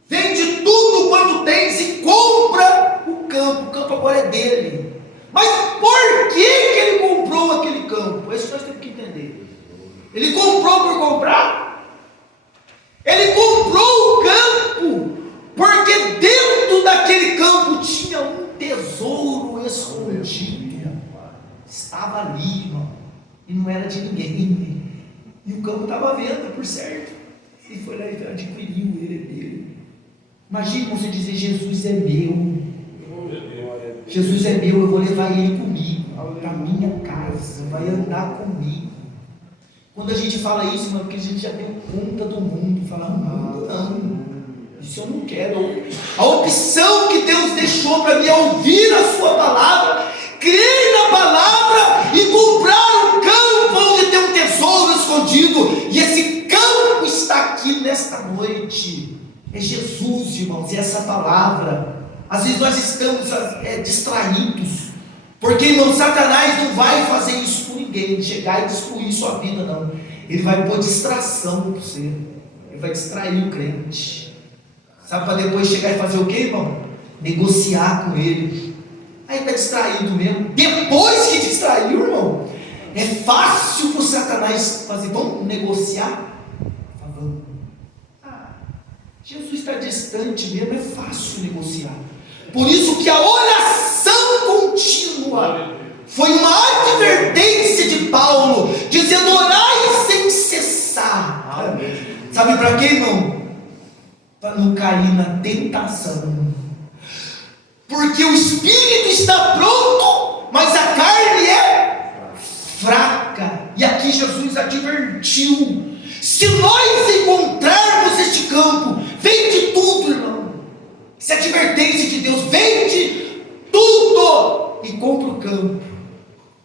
Vende tudo quanto tens e compra o campo. O campo agora é dele. Mas por que ele comprou aquele campo? É isso que nós temos que entender. Ele comprou por comprar? Ele comprou o campo porque dentro daquele campo tinha um tesouro escondido. Estava ali, irmão, e não era de ninguém. E o campo estava à venda, por certo. E foi lá e adquiriu, ele é dele. Imagine você dizer: Jesus é meu. Jesus é meu, eu vou levar ele comigo para minha casa, vai andar comigo. Quando a gente fala isso, irmão, porque a gente já deu conta do mundo, fala: não, isso eu não quero. A opção que Deus deixou para mim é ouvir a sua palavra, crer na palavra e comprar um campo onde tem um tesouro escondido. E esse campo está aqui nesta noite. É Jesus, irmãos, é essa palavra. Às vezes nós estamos distraídos, porque, irmão, Satanás não vai fazer isso com ninguém, chegar e destruir sua vida, não. Ele vai pôr distração para você, ele vai distrair o crente, sabe, para depois chegar e fazer o que, irmão? Negociar com ele. Aí está distraído mesmo. Depois que distraiu, irmão, é fácil para o Satanás fazer: vamos negociar? Vamos. Jesus está distante mesmo, é fácil negociar. Por isso que a oração contínua foi uma advertência de Paulo, dizendo: orai sem cessar. Sabe para quê, irmão? Para não cair na tentação. Porque o espírito está pronto, mas a carne é fraca. E aqui Jesus advertiu: se nós encontrarmos este campo, vende tudo, irmão. Essa é a advertência de Deus: vende tudo e compra o campo.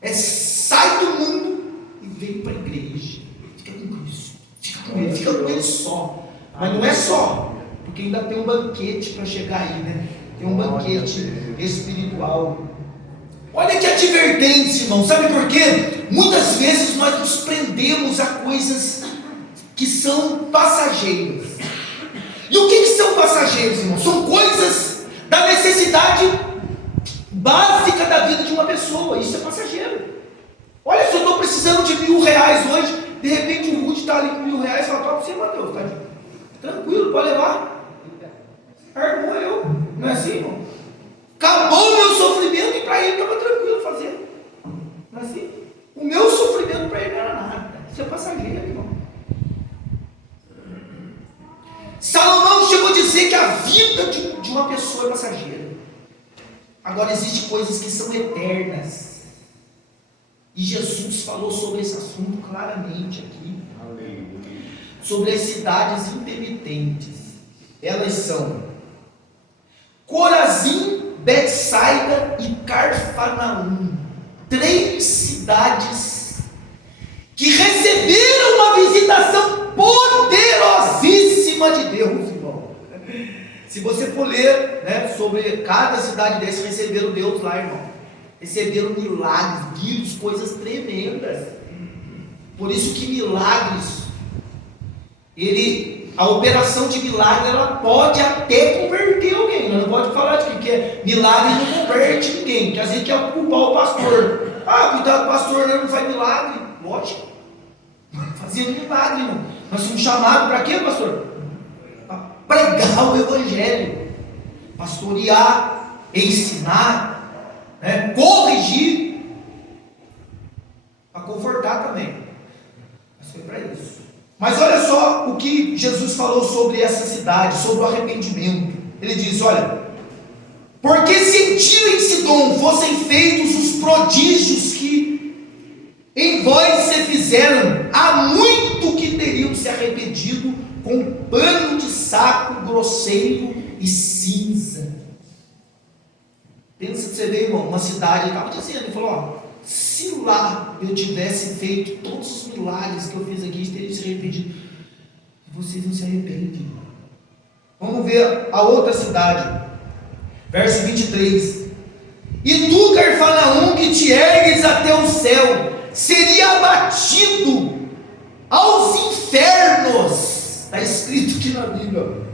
Sai do mundo e vem para a igreja. Fica com Cristo, fica com ele só. Mas não é só, porque ainda tem um banquete para chegar aí, né? Tem um banquete espiritual. Olha que advertência, irmão. Sabe por quê? Muitas vezes nós nos prendemos a coisas que são passageiras. E o que são passageiros, irmão? São coisas da necessidade básica da vida de uma pessoa. Isso é passageiro. Olha, se eu estou precisando de R$1.000 hoje, de repente o Ruth está ali com R$1.000 e fala: para você, Mateus, tá tranquilo, pode levar. Armou eu, não é assim, irmão? Acabou o meu sofrimento e para ele estava tranquilo fazer. Não é assim? O meu sofrimento para ele não era nada. Isso é passageiro, irmão. Salomão chegou a dizer que a vida de uma pessoa é passageira. Agora, existem coisas que são eternas. E Jesus falou sobre esse assunto claramente aqui. Sobre as cidades intermitentes. Elas são Corazim, Betsaida e Carfanaum. 3 cidades que receberam uma visitação poderosíssima de Deus, irmão. Se você for ler, né, sobre cada cidade dessa, receberam Deus lá, irmão. Receberam milagres, vírus, coisas tremendas. Por isso que milagres, a operação de milagre, ela pode até converter alguém. Não pode falar de que milagre não converte ninguém, que às vezes quer culpar o pastor. Cuidado, pastor, não faz milagre. Lógico, fazia milagre, irmão. Nós somos chamados para quê, pastor? Para pregar o evangelho, pastorear, ensinar, né? Corrigir, para confortar também. Mas foi para isso. Mas olha só o que Jesus falou sobre essa cidade, sobre o arrependimento. Ele diz: olha, porque se em Tiro e Sidom fossem feitos os prodígios que em vós se fizeram, há muito que teriam se arrependido com pano de saco grosseiro e cinza. Pensa que você vê, irmão, uma cidade, ele estava dizendo, ele falou: se lá eu tivesse feito todos os milagres que eu fiz aqui, teriam se arrependido. Vocês não se arrependem. Vamos ver a outra cidade, verso 23. E tu, Cafarnaum, que te ergues até o céu, seria abatido aos infernos. Está escrito aqui na Bíblia.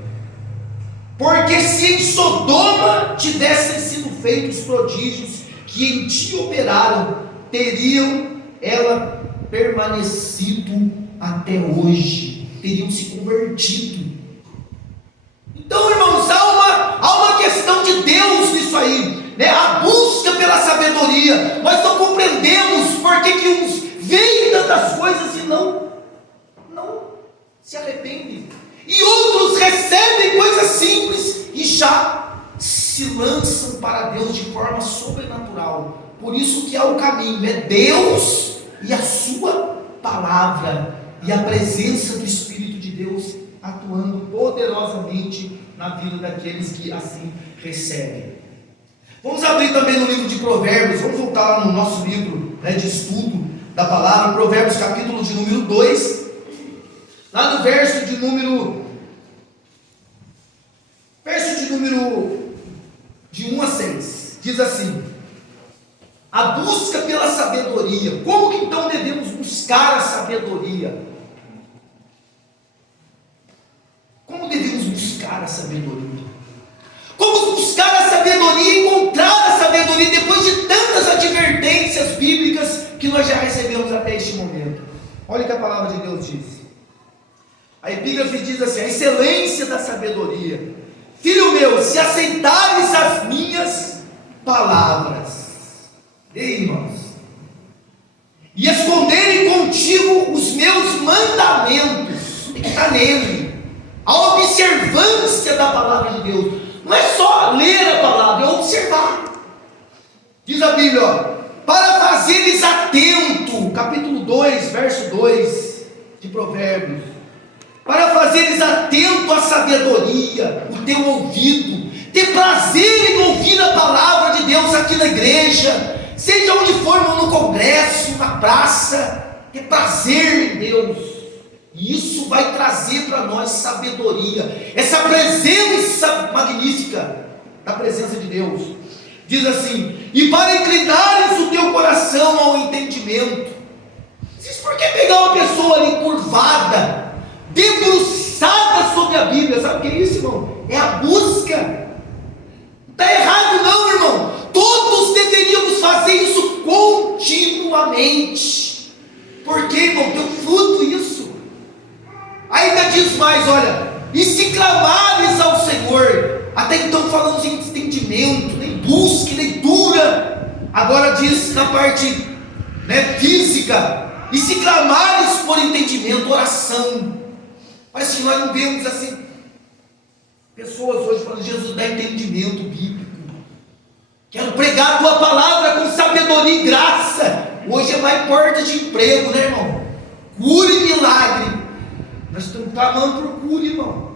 Porque se em Sodoma tivessem sido feitos prodígios que em ti operaram, teriam ela permanecido até hoje, teriam se convertido. Então, irmãos, há uma questão de Deus nisso aí, né? A busca pela sabedoria. Nós não compreendemos por que uns veem tantas coisas e não se arrependem, e outros recebem coisas simples e já se lançam para Deus de forma sobrenatural. Por isso que é o caminho, é Deus e a sua palavra, e a presença do Espírito de Deus atuando poderosamente na vida daqueles que assim recebem. Vamos abrir também no livro de Provérbios, vamos voltar lá no nosso livro, né, de estudo da palavra, Provérbios capítulo de número 2, lá no verso de número de 1 a 6, diz assim: a busca pela sabedoria. Como que então devemos buscar a sabedoria? Como devemos buscar a sabedoria? Como buscar a sabedoria e encontrar a sabedoria depois de tantas advertências bíblicas que nós já recebemos até este momento? Olha o que a palavra de Deus diz. A epígrafe diz assim: a excelência da sabedoria. Filho meu, se aceitares as minhas palavras, irmãos, e esconderem contigo os meus mandamentos, tem que estar nele, a observância da palavra de Deus. Não é só ler a palavra, é observar. Diz a Bíblia, para fazeres atento, capítulo 2, verso 2 de Provérbios, para fazeres atento à sabedoria, o teu ouvido, ter prazer em ouvir a palavra de Deus aqui na igreja, seja onde for, no congresso, na praça, ter prazer em Deus, e isso vai trazer para nós sabedoria, essa presença magnífica da presença de Deus. Diz assim: e para inclinares o teu coração ao entendimento. Diz, por que pegar uma pessoa ali curvada, debruçada sobre a Bíblia? Sabe o que é isso, irmão? É a busca. Não está errado não, irmão. Todos deveríamos fazer isso continuamente. Porque, irmão, tem um fruto isso. Ainda diz mais, olha, e se clamares ao Senhor. Até então falamos em entendimento, em busca, em leitura. Agora diz na parte, né, física, e se clamares por entendimento, oração. Parece que nós não vemos assim pessoas hoje falando: Jesus, dá entendimento bíblico, quero pregar a tua palavra com sabedoria e graça. Hoje é mais porta de emprego, né, irmão? Cura e milagre. Nós estamos clamando por cura, irmão.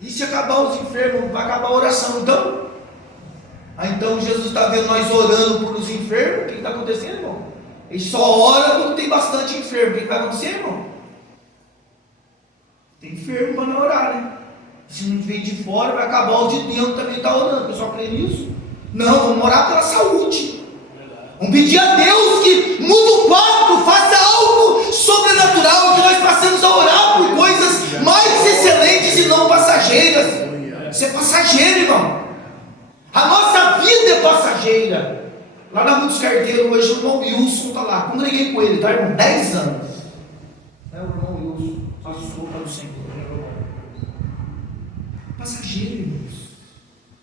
E se acabar os enfermos, vai acabar a oração. Então, Então Jesus está vendo nós orando por os enfermos. O que está acontecendo, irmão? Ele só ora quando tem bastante enfermo. O que vai acontecer, irmão? Tem enfermo para não orar, né? Se não vem de fora, vai acabar o de dentro também está orando. O pessoal crê nisso? Não, vamos orar pela saúde. Vamos pedir a Deus que mude o quadro, faça algo sobrenatural, que nós passemos a orar por coisas mais excelentes e não passageiras. Isso é passageiro, irmão. A nossa vida é passageira. Lá na Rua dos Carteiros, hoje o irmão Wilson está lá. Congreguei com ele, tá, irmão? 10 anos. O irmão Wilson passou para o Senhor. Passageiro, irmãos.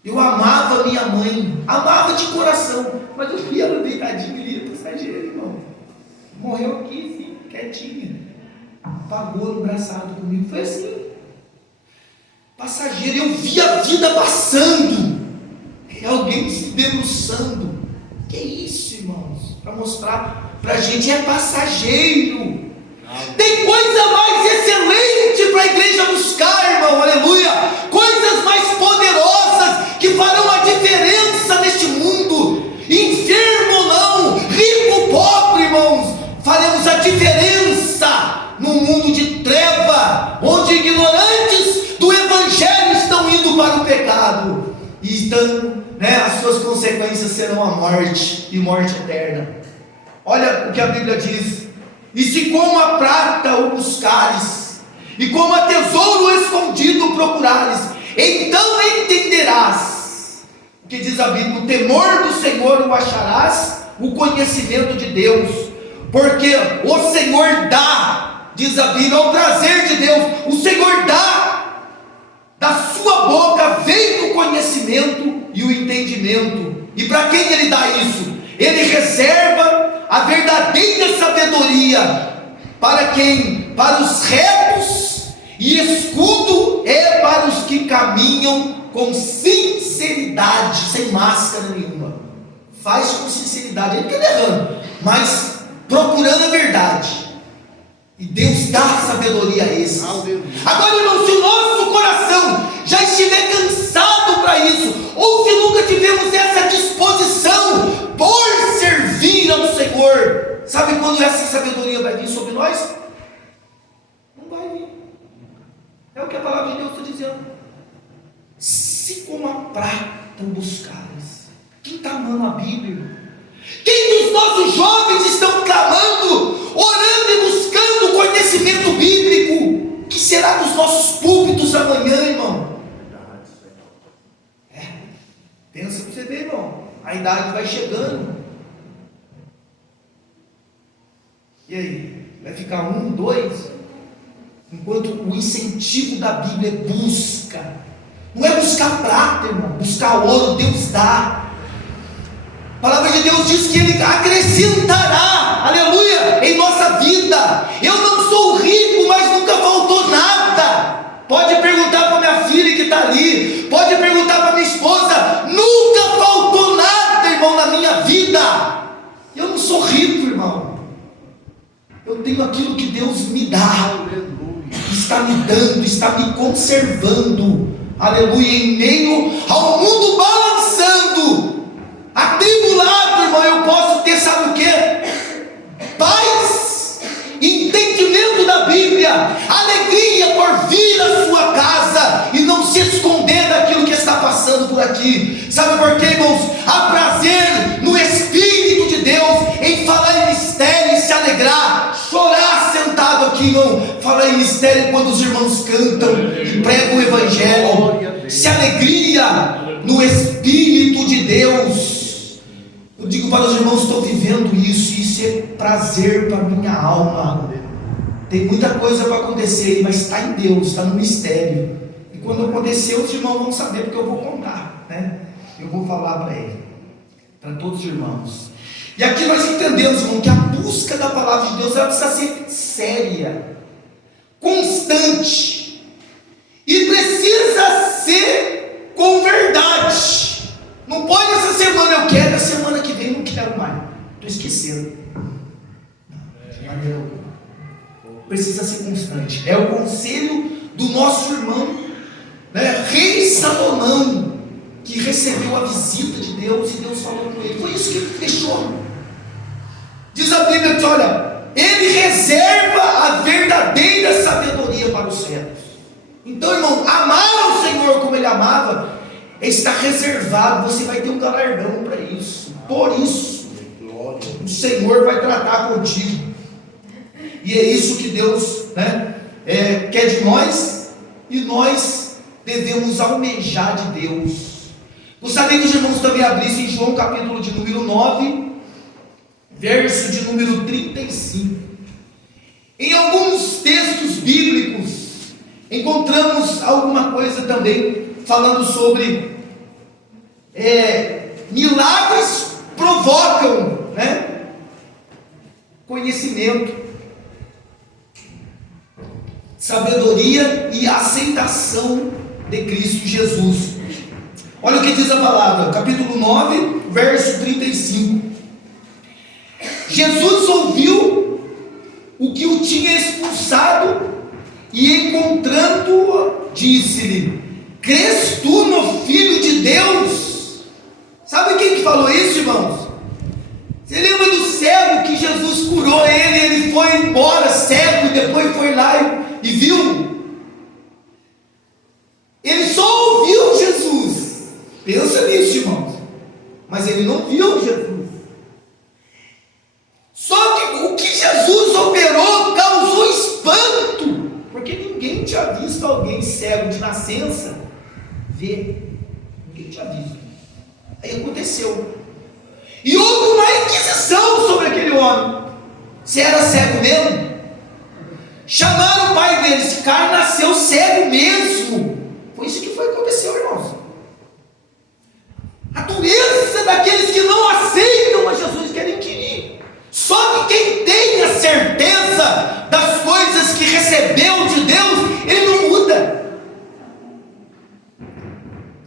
Eu amava minha mãe, amava de coração, mas eu vi ela deitadinha ali, passageiro, irmão. Morreu aqui, sim, quietinha. Pagou no braçado comigo, foi assim. Passageiro, eu vi a vida passando, alguém se debruçando. Que isso, irmãos? Para mostrar para a gente, é passageiro. Tem coisa mais excelente para a igreja buscar, irmão, aleluia. Coisas mais poderosas que farão a diferença neste mundo. Enfermo ou não, rico ou pobre, irmãos, faremos a diferença no mundo de treva, onde ignorantes do evangelho estão indo para o pecado e estão, as suas consequências serão a morte e morte eterna. Olha o que a Bíblia diz: e se como a prata o buscares, e como a tesouro escondido procurares, então entenderás. O que diz a Bíblia? O temor do Senhor o acharás, o conhecimento de Deus, porque o Senhor dá, diz a Bíblia, o prazer de Deus. O Senhor dá, da sua boca vem o conhecimento e o entendimento. E para quem Ele dá isso? Ele reserva a verdadeira sabedoria para quem? Para os retos, e escudo é para os que caminham com sinceridade, sem máscara nenhuma. Faz com sinceridade, ele está errando, mas procurando a verdade. E Deus dá sabedoria a esses. Agora, irmão, se o nosso coração já estiver cansado para isso, ou se nunca tivemos essa disposição por servir ao Senhor, sabe quando essa sabedoria vai vir sobre nós? Não vai vir. É o que a palavra de Deus está dizendo. Se como a prata buscares. Quem está amando a Bíblia? Quem dos nossos jovens estão clamando, orando e buscando o conhecimento bíblico? O que será dos nossos púlpitos amanhã, irmão? Pensa para você ver, irmão. A idade vai chegando. E aí? Vai ficar 1, 2? Enquanto o incentivo da Bíblia é busca. Não é buscar prata, irmão. Buscar ouro, Deus dá. A palavra de Deus diz que Ele acrescentará, aleluia, em nossa vida. Eu não sou rico, mas nunca faltou nada. Pode perguntar para minha filha que está ali, pode perguntar para minha esposa, nunca faltou nada, irmão, na minha vida. Eu não sou rico, irmão. Eu tenho aquilo que Deus me dá, está me dando, está me conservando, aleluia, em meio ao mundo balançando, atribulado, irmão. Eu posso ter, sabe o que? Paz, entendimento da Bíblia, alegria por vir à sua casa e não se esconder daquilo que está passando por aqui. Sabe por quê, irmãos? Há prazer no Espírito de Deus em falar em mistério e se alegrar, chorar sentado aqui, irmão. Falar em mistério quando os irmãos cantam e pregam o Evangelho, se alegria no Espírito de Deus. Eu digo para os irmãos, estou vivendo isso, e isso é prazer para a minha alma. Tem muita coisa para acontecer, mas está em Deus, está no mistério. E quando acontecer, os irmãos vão saber, porque eu vou contar, né? Eu vou falar para ele, para todos os irmãos. E aqui nós entendemos, irmão, que a busca da palavra de Deus ela precisa ser séria, constante, e precisa ser com verdade. Não pode essa semana eu quero, a semana que vem não quero mais. Estou esquecendo. Precisa ser constante. É o conselho do nosso irmão, Rei Salomão. que recebeu a visita de Deus e Deus falou com ele. Foi isso que ele fechou. Diz a Bíblia que, olha, ele reserva a verdadeira sabedoria para os céus. Então, irmão, amar ao Senhor como ele amava, está reservado, você vai ter um galardão para isso. Por isso, o Senhor vai tratar contigo. E é isso que Deus, né, quer de nós, e nós devemos almejar de Deus. Gostaria que os irmãos também abrissem em João capítulo de número 9, verso de número 35. Em alguns textos bíblicos encontramos alguma coisa também falando sobre milagres provocam, né, conhecimento, sabedoria e aceitação de Cristo Jesus. Olha o que diz a palavra, capítulo 9, verso 35. Jesus ouviu o que o tinha expulsado e, encontrando-o, disse-lhe: crês tu no Filho de Deus? Sabe quem que falou isso, irmãos? Você lembra do cego que Jesus curou ele foi embora cego e depois foi lá e viu? Ele só ouviu Jesus. Pensa nisso, irmãos. Mas ele não viu Jesus. Só que o que Jesus operou causou espanto, porque ninguém tinha visto alguém cego de nascença ver. Ninguém tinha visto. Aí aconteceu. E houve uma inquisição sobre aquele homem. Se era cego mesmo? Chamaram o pai dele. Esse cara nasceu cego mesmo. Foi isso que aconteceu, irmãos. A doença daqueles que não aceitam a Jesus querem inquirir. Só que quem tem a certeza das coisas que recebeu de Deus, ele não muda.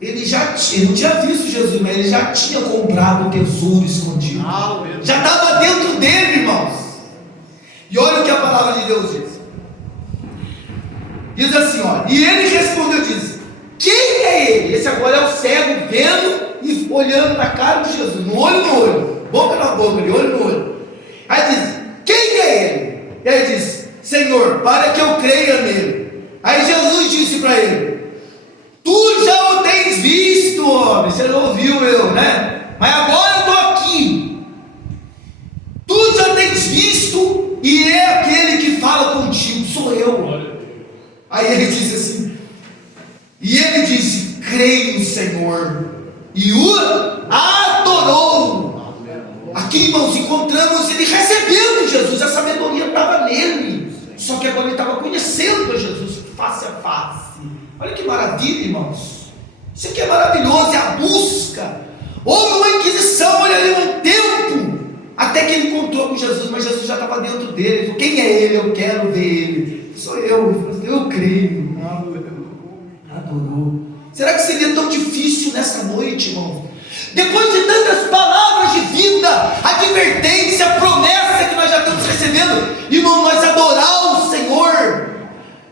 Ele não tinha visto Jesus, mas ele já tinha comprado o tesouro escondido. Já estava dentro dele, irmãos. E olha o que a palavra de Deus diz. Diz assim, ó. E ele respondeu, diz: quem é ele? Esse agora é o cego vendo e olhando na cara de Jesus, no olho, boca na boca, de olho no olho. Aí diz: quem é ele? E aí diz: Senhor, para que eu creia nele. Aí Jesus disse para ele: tu já o tens visto, homem. Você não ouviu eu, né? Mas agora eu estou aqui. Tu já tens visto, e é aquele que fala contigo, sou eu. Aí ele disse assim, e ele disse: creio no Senhor, e o adorou. Aqui, irmãos, encontramos ele recebendo Jesus. A sabedoria estava nele, só que agora ele estava conhecendo a Jesus face a face. Olha que maravilha, irmãos. Isso aqui é maravilhoso, é a busca. Houve uma inquisição, olha ali, um tempo, até que ele encontrou com Jesus, mas Jesus já estava dentro dele. Ele falou: quem é ele? Eu quero ver ele. Sou eu. Eu creio. Adorou. Será que seria tão difícil nessa noite, irmão? Depois de tantas palavras de vida, advertência, promessa que nós já estamos recebendo, irmão, nós adorar o Senhor,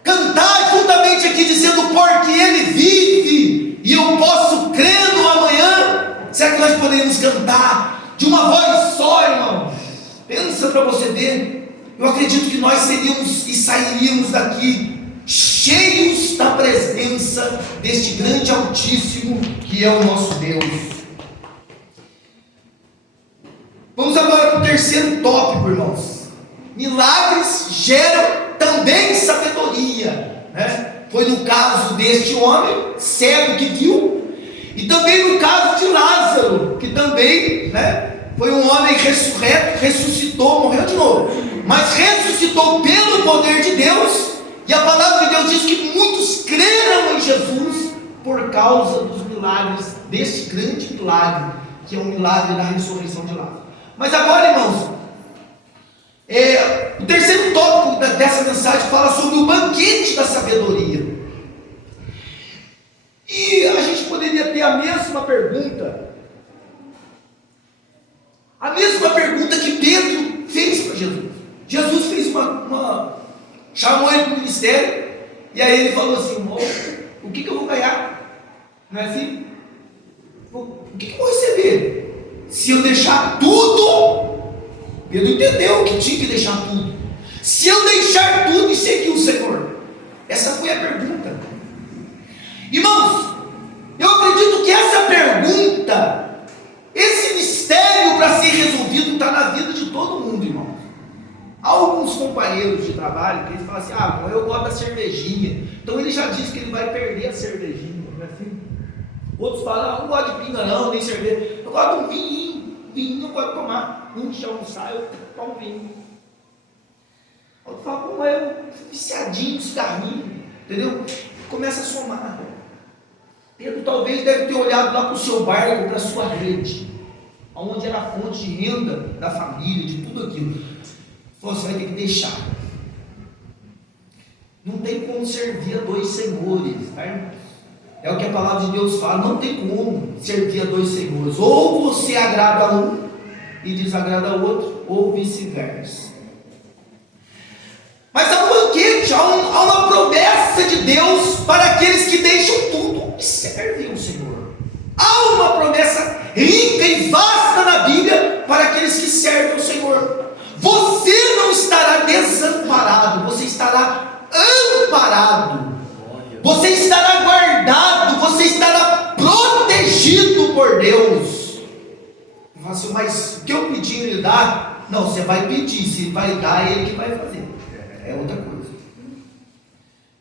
cantar juntamente aqui dizendo: porque Ele vive e eu posso crer no amanhã. Será que nós poderíamos cantar de uma voz só, irmão? Pensa para você ver. Eu acredito que nós seríamos e sairíamos daqui cheios da presença deste grande Altíssimo que é o nosso Deus. Vamos agora para o terceiro tópico, irmãos. Milagres geram também sabedoria, né? Foi no caso deste homem cego que viu, e também no caso de Lázaro, que também, né, foi um homem ressurreto, ressuscitou, morreu de novo, mas ressuscitou pelo poder de Deus. E a palavra de Deus diz que muitos creram em Jesus por causa dos milagres, deste grande milagre, que é o milagre da ressurreição de Lázaro. Mas agora, irmãos, o terceiro tópico dessa mensagem fala sobre o banquete da sabedoria. E a gente poderia ter a mesma pergunta que Pedro fez para Jesus. Jesus fez chamou ele para o ministério, e aí ele falou assim: o que eu vou ganhar? Não é assim? O que eu vou receber? Se eu deixar tudo, Pedro entendeu que tinha que deixar tudo. Se eu deixar tudo e seguir o Senhor? Essa foi a pergunta. Irmãos, eu acredito que essa pergunta, esse mistério para ser resolvido está na vida de todo mundo, irmão. Há alguns companheiros de trabalho que eles falam assim: eu gosto da cervejinha, então ele já disse que ele vai perder a cervejinha, não é assim? Outros falam: não gosto de pinga não, nem cerveja, eu gosto de um vinho eu gosto de tomar, antes de almoçar eu tomo vinho. Outros falam: eu viciadinho, cigarrinho, entendeu? Começa a somar. Pedro talvez deve ter olhado lá para o seu barco, para a sua rede, onde era a fonte de renda da família, de tudo aquilo. Você vai ter que deixar. Não tem como servir a dois senhores, tá, irmãos? É o que a palavra de Deus fala, não tem como servir a dois senhores. Ou você agrada a um e desagrada ao outro, ou vice-versa. Mas há um banquete, há uma promessa de Deus para aqueles que deixam tudo e servem o Senhor. Há uma promessa rica e vasta na Bíblia para aqueles que servem o Senhor. Você não estará desamparado, você estará amparado, você estará guardado, você estará protegido por Deus. Eu falo assim: mas o que eu pedi ele dá? Não, você vai pedir, se ele vai dar, é ele que vai fazer. É outra coisa.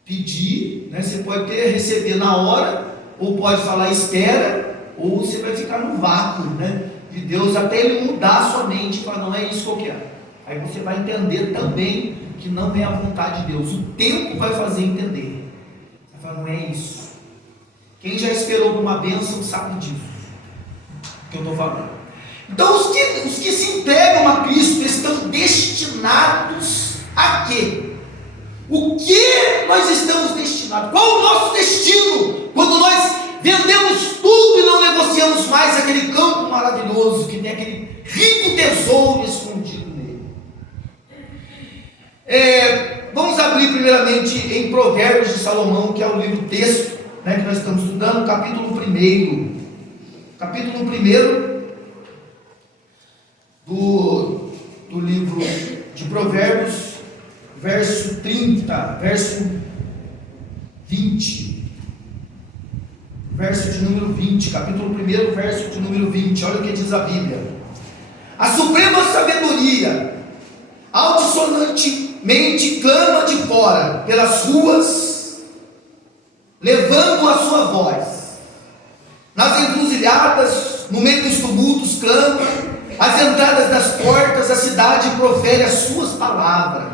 Pedir, né, você pode receber na hora, ou pode falar espera, ou você vai ficar no vácuo, né, de Deus, até ele mudar a sua mente e falar: não é isso que eu quero. Aí você vai entender também que não é a vontade de Deus. O tempo vai fazer entender. Você vai falar: não é isso. Quem já esperou por uma bênção sabe disso que eu estou falando. Então os que se entregam a Cristo estão destinados a quê? O que nós estamos destinados? Qual o nosso destino? Quando nós vendemos tudo e não negociamos mais aquele campo maravilhoso que tem aquele rico tesouro escondido nele. Vamos abrir primeiramente em Provérbios de Salomão, que é o livro texto, né, que nós estamos estudando, capítulo 1. Capítulo 1 do livro de Provérbios, verso 30, verso 20. Verso de número 20, capítulo 1, verso de número 20. Olha o que diz a Bíblia: a suprema sabedoria altissonantemente clama de fora pelas ruas, levando a sua voz. Nas encruzilhadas, no meio dos tumultos, clama. Às entradas das portas, a cidade profere as suas palavras.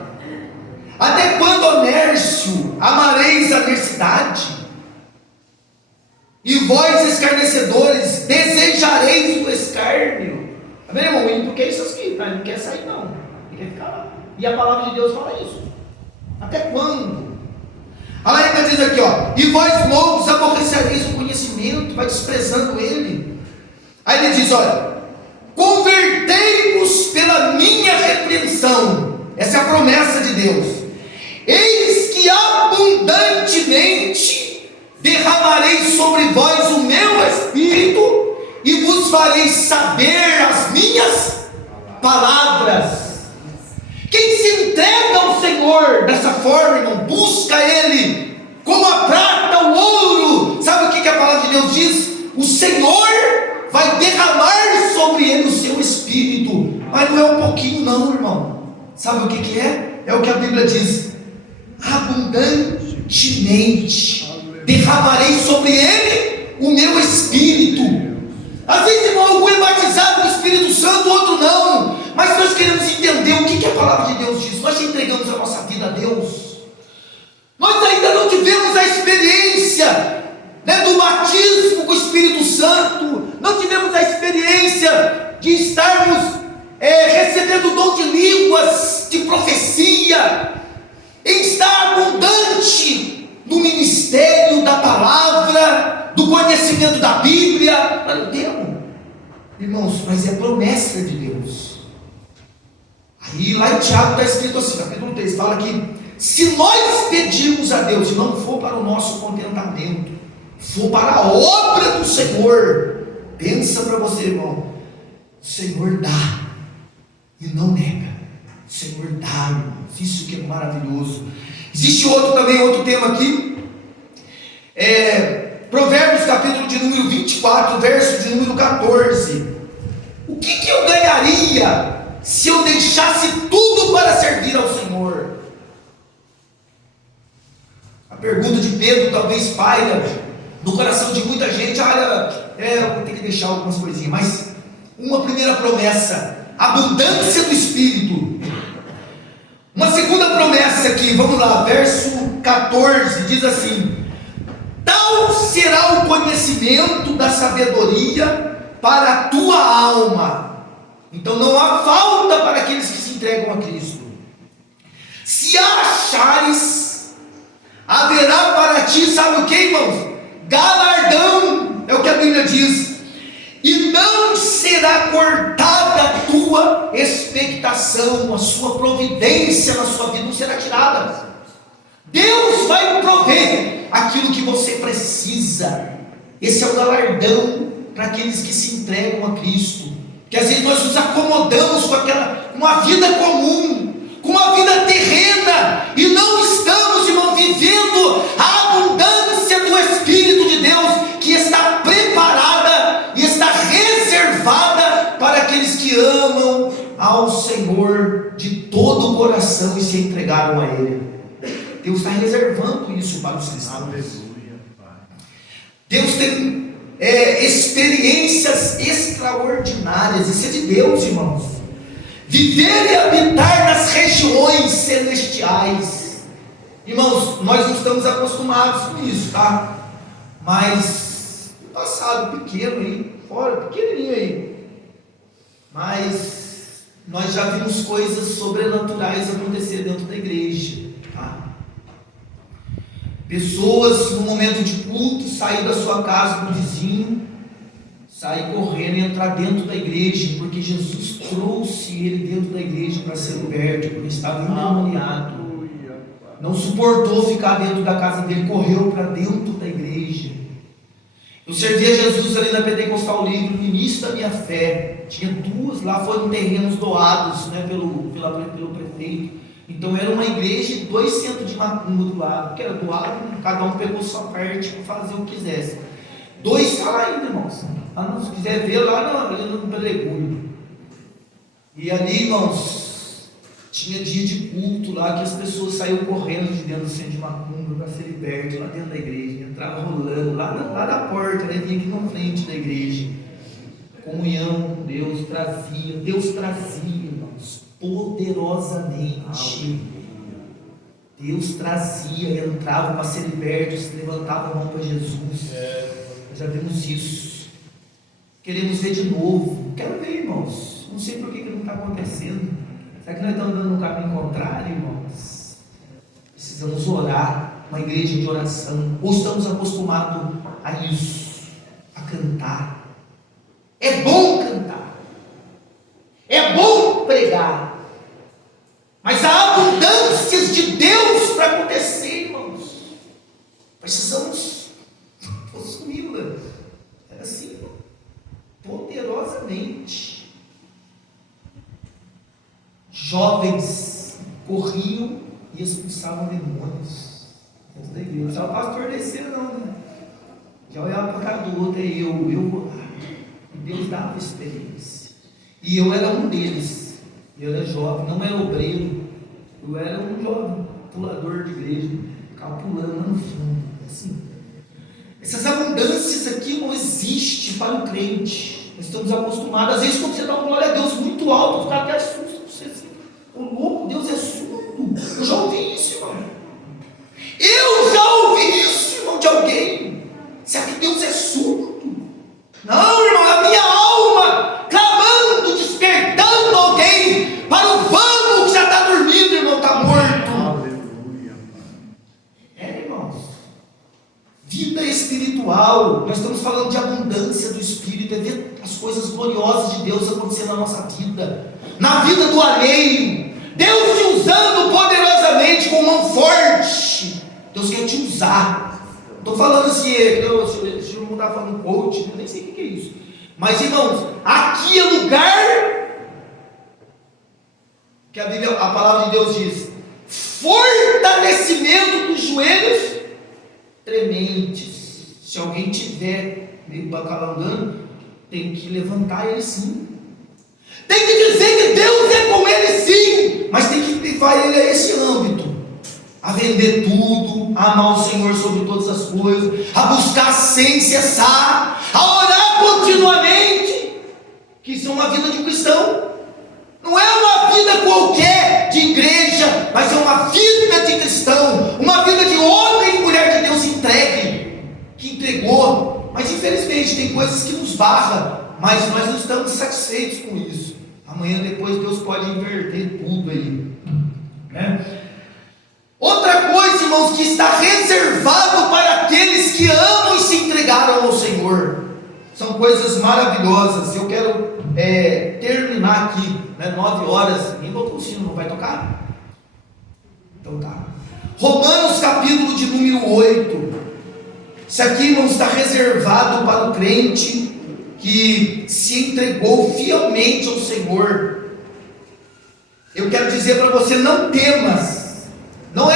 Até quando, ó nércio, amareis a nercidade? E vós, escarnecedores, desejareis o escárnio. Tá vendo, irmão? Ele não quer isso aqui, tá? Ele não quer sair, não. Ele quer ficar lá. E a palavra de Deus fala isso. Até quando? Ela ainda diz aqui, ó: e vós, loucos, aborrecereis o conhecimento, vai desprezando ele. Aí ele diz: olha, convertei-vos pela minha repreensão. Essa é a promessa de Deus. Eis que abundantemente derramarei sobre vós o meu espírito e vos farei saber as minhas palavras. Quem se entrega ao Senhor dessa forma, irmão, busca Ele como a prata, o ouro. Sabe o que a palavra de Deus diz? O Senhor vai derramar sobre ele o seu espírito. Mas não é um pouquinho não, irmão. Sabe o que é? É o que a Bíblia diz: abundantemente derramarei sobre ele o meu espírito. Às vezes, irmão, algum é batizado no Espírito Santo, outro não. Mas nós queremos entender o que a palavra de Deus diz. Nós entregamos a nossa vida a Deus. Nós ainda não tivemos a experiência, né, do batismo com o Espírito Santo. Não tivemos a experiência de estarmos recebendo o dom de línguas, de profecia, em estar abundante no ministério da palavra, do conhecimento da Bíblia. Nós não temos, irmãos, mas é promessa de Deus. Aí lá em Tiago está escrito assim, capítulo 3, fala que se nós pedirmos a Deus, e não for para o nosso contentamento, for para a obra do Senhor, Pensa para você, irmão. O Senhor dá e não nega. O Senhor dá, irmãos. Isso que é maravilhoso. Existe outro tema aqui. Provérbios capítulo de número 24, verso de número 14. O que eu ganharia se eu deixasse tudo para servir ao Senhor? A pergunta de Pedro talvez paira no coração de muita gente. Olha, eu vou ter que deixar algumas coisinhas, mas uma primeira promessa: abundância do Espírito. Uma segunda promessa aqui, vamos lá, verso 14, diz assim: tal será o conhecimento da sabedoria para a tua alma. Então não há falta para aqueles que se entregam a Cristo. Se a achares, haverá para ti, sabe o que, irmãos? Galardão, é o que a Bíblia diz. E não será cortada a tua expectação, a sua providência na sua vida não será tirada. Deus vai prover aquilo que você precisa. Esse é o galardão para aqueles que se entregam a Cristo. Que às vezes nós nos acomodamos com uma vida comum, com uma vida terrena, e não estamos, irmão, vivendo a abundância do Espírito de Deus, que está preparada e está reservada para aqueles que amam ao Senhor de todo o coração e se entregaram a Ele. Deus está reservando isso para os cristãos. Deus tem experiências extraordinárias. Isso é de Deus, irmãos. Viver e habitar nas regiões celestiais. Irmãos, nós não estamos acostumados com isso, tá? Mas no passado pequeno aí, fora, pequenininho aí, mas nós já vimos coisas sobrenaturais acontecer dentro da igreja, tá? Pessoas no momento de culto sair da sua casa do vizinho, sair correndo e entrar dentro da igreja, porque Jesus trouxe ele dentro da igreja para ser liberto, porque estava endemoniado, não suportou ficar dentro da casa dele, correu para dentro da igreja. Eu servia Jesus ali na Pentecostal Livre, no início da minha fé. Tinha duas lá, foram terrenos doados, né, pelo prefeito. Então era uma igreja e 2 centros de macumba do lado, que era doado, cada um pegou sua parte para fazer o que quisesse. 2 está lá ainda, irmãos. Se quiser ver lá ali no Pedregulho. E ali, irmãos, tinha dia de culto lá que as pessoas saíam correndo de dentro do centro de macumba para ser liberto lá dentro da igreja. Entrava rolando lá da porta, né? Vinha aqui na frente da igreja. Comunhão com Deus trazia, irmãos, poderosamente. Deus trazia, entrava para ser liberto, se levantava a mão para Jesus. Nós já vimos isso. Queremos ver de novo. Quero ver, irmãos. Não sei por que não está acontecendo. Será que nós estamos dando um caminho contrário, irmãos? Precisamos orar, uma igreja de oração. Ou estamos acostumados a isso, a cantar. É bom cantar, é bom pregar, mas há abundâncias de Deus para acontecer, irmãos. Precisamos possuí-la. É assim, poderosamente. Jovens corriam e expulsavam demônios dentro da igreja. Não só o pastor descer, não, né? Já olhava para cada do outro, eu vou lá. E Deus dava experiência. E eu era um deles. Eu era jovem, não era obreiro. Eu era um jovem pulador de igreja. Ficava pulando lá no fundo. Assim. Essas abundâncias aqui não existem para o crente. Nós estamos acostumados. Às vezes, quando você dá uma glória a Deus muito alto, fica até assusta você assim. Ô louco, Deus é surdo. Eu já ouvi isso, irmão. Eu já ouvi isso, irmão, de alguém. Será que Deus é surdo? Não, irmão, é a minha alma clamando, despertando alguém para o vamos que já está dormindo, irmão, está morto. Aleluia. Irmãos, vida espiritual. Nós estamos falando de abundância do Espírito, é ver as coisas gloriosas de Deus acontecendo na nossa vida, na vida do alheio. Deus te usando poderosamente com mão forte. Deus quer te usar. Estou falando assim, se eu não estava falando coach, eu nem sei o que é isso. Mas, irmãos, aqui é lugar que a palavra de Deus diz: fortalecimento dos joelhos trementes. Se alguém tiver meio bacalhando, tem que levantar ele sim. Tem que dizer que Deus é com ele sim, mas tem que levar ele a esse âmbito, a vender tudo, a amar o Senhor sobre todas as coisas, a buscar sem cessar, a orar continuamente, que isso é uma vida de um cristão. Não é uma vida qualquer de igreja, mas é uma vida de cristão, uma vida de homem e mulher de Deus entregue, que entregou. Mas infelizmente tem coisas que nos barram, mas nós não estamos satisfeitos com isso. Amanhã depois Deus pode inverter tudo aí, né? Outra coisa, irmãos, que está reservado para aqueles que amam e se entregaram ao Senhor, são coisas maravilhosas. Eu quero terminar aqui, né, 9 horas, nem botou o sino, não vai tocar? Então tá. Romanos capítulo de número 8, isso aqui, irmãos, está reservado para o crente que se entregou fielmente ao Senhor. Eu quero dizer para você: não temas, não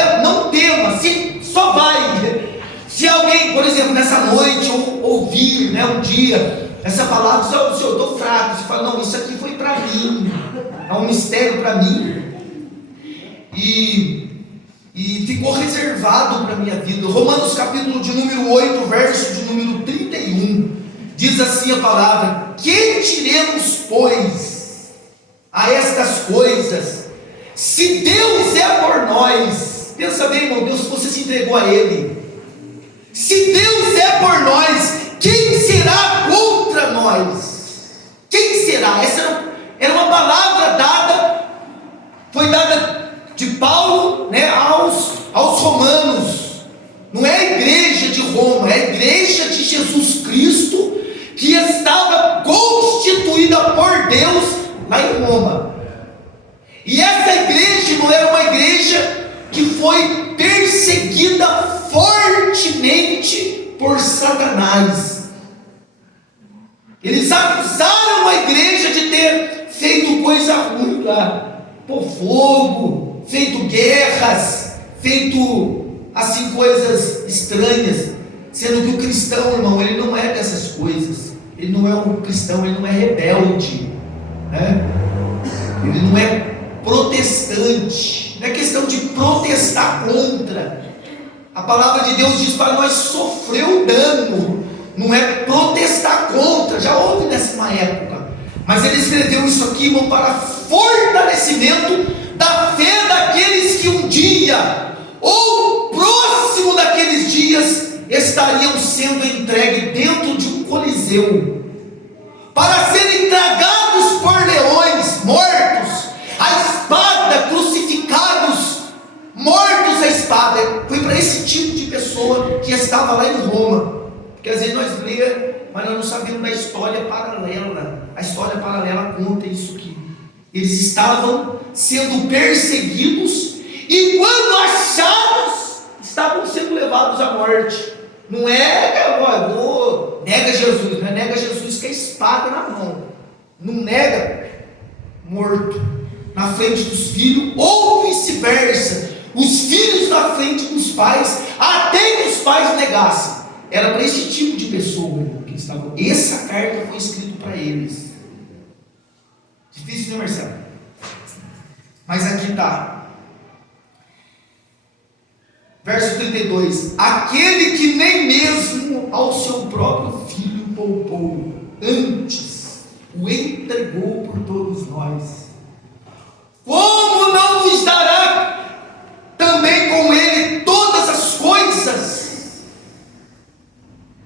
temas, só vai. Se alguém, por exemplo, nessa noite ouvir, né, um dia essa palavra, Senhor, eu estou fraco, você fala: não, isso aqui foi para mim, é um mistério para mim, e ficou reservado para a minha vida. Romanos capítulo de número 8, verso de número 31, diz assim a palavra: que diremos, pois, a estas coisas? Se Deus é por nós, pensa bem, irmão, Deus, você se entregou a Ele. Se Deus é por nós, quem será contra nós? Quem será? Essa era uma palavra dada, foi dada de Paulo, né, aos romanos. Não é a igreja de Roma, é a igreja de Jesus Cristo, que estava constituída por Deus lá em Roma. E essa igreja não era uma igreja que foi perseguida fortemente por Satanás. Eles acusaram a igreja de ter feito coisa ruim lá, por fogo, feito guerras, feito assim coisas estranhas, sendo que o cristão, irmão, ele não é dessas coisas. Ele não é um cristão, ele não é rebelde, né? Ele não é protestante, não é questão de protestar contra. A palavra de Deus diz para nós sofrer o dano, não é protestar contra. Já houve nessa época, mas ele escreveu isso aqui, irmão, para fortalecimento da fé daqueles que um dia, ou próximo daqueles dias, estariam sendo entregues dentro de um coliseu, para serem tragados por leões, mortos à espada, crucificados, mortos à espada. Foi para esse tipo de pessoa que estava lá em Roma. Porque às vezes nós lemos, mas nós não sabemos da história paralela. A história paralela conta isso aqui. Eles estavam sendo perseguidos, e quando achados, estavam sendo levados à morte. Não é, nega Jesus, não é nega Jesus com a espada na mão, não nega, morto na frente dos filhos, ou vice-versa, os filhos na frente dos pais, até que os pais negassem. Era para esse tipo de pessoa que estavam. Essa carta foi escrita para eles. Difícil, né, Marcelo? Mas aqui está. Verso 32: aquele que nem mesmo ao seu próprio filho poupou, antes o entregou por todos nós, como não nos dará também com ele todas as coisas?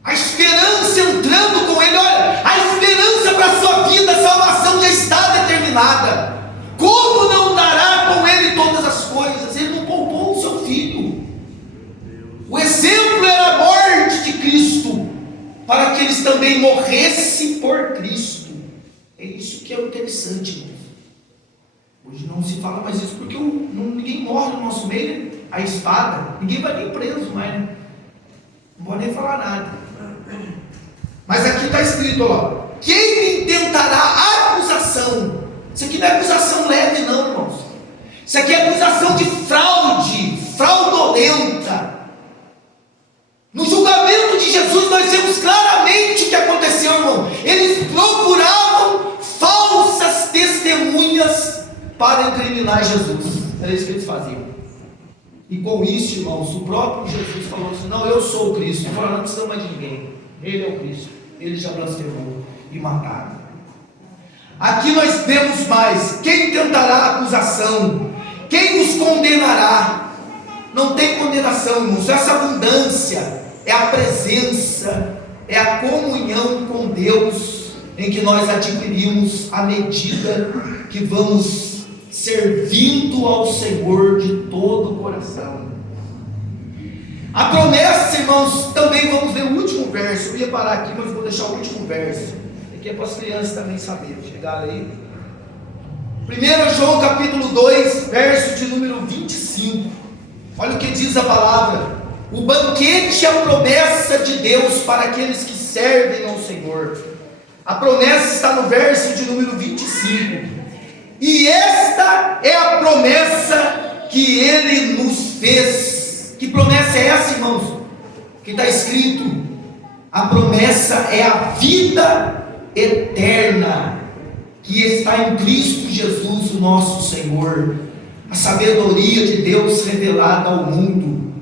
A esperança entrando com ele, olha, a esperança para a sua vida, a salvação já está determinada. Como não dará com ele todas as coisas? Ele não poupou o seu filho. O exemplo era a morte de Cristo, para que eles também morressem por Cristo. É isso que é interessante, irmãos. Hoje não se fala mais isso, porque ninguém morre no nosso meio, a espada, ninguém vai nem preso mais, né? Não vou nem falar nada. Mas aqui está escrito, ó, quem intentará acusação? Isso aqui não é acusação leve não, irmãos. Isso aqui é acusação de fraude, fraudulenta. No julgamento de Jesus nós vemos claramente o que aconteceu, irmão. Eles procuravam falsas testemunhas para incriminar Jesus. Era isso que eles faziam. E com isso, irmãos, o próprio Jesus falou assim: não, eu sou o Cristo. Ele falou: não precisa mais de ninguém. Ele é o Cristo. Ele já blasfemou e mataram. Aqui nós temos mais: quem tentará acusação? Quem nos condenará? Não tem condenação, irmãos. Essa abundância é a presença, é a comunhão com Deus, em que nós adquirimos à medida que vamos servindo ao Senhor de todo o coração. A promessa, irmãos, também vamos ver o último verso. Eu ia parar aqui, mas vou deixar o último verso. Aqui é para as crianças também saberem. Chegaram aí? 1 João capítulo 2, verso de número 25. Olha o que diz a palavra: o banquete é a promessa de Deus para aqueles que servem ao Senhor. A promessa está no verso de número 25. E esta é a promessa que Ele nos fez. Que promessa é essa, irmãos? Que está escrito: a promessa é a vida eterna, que está em Cristo Jesus, o nosso Senhor. A sabedoria de Deus revelada ao mundo.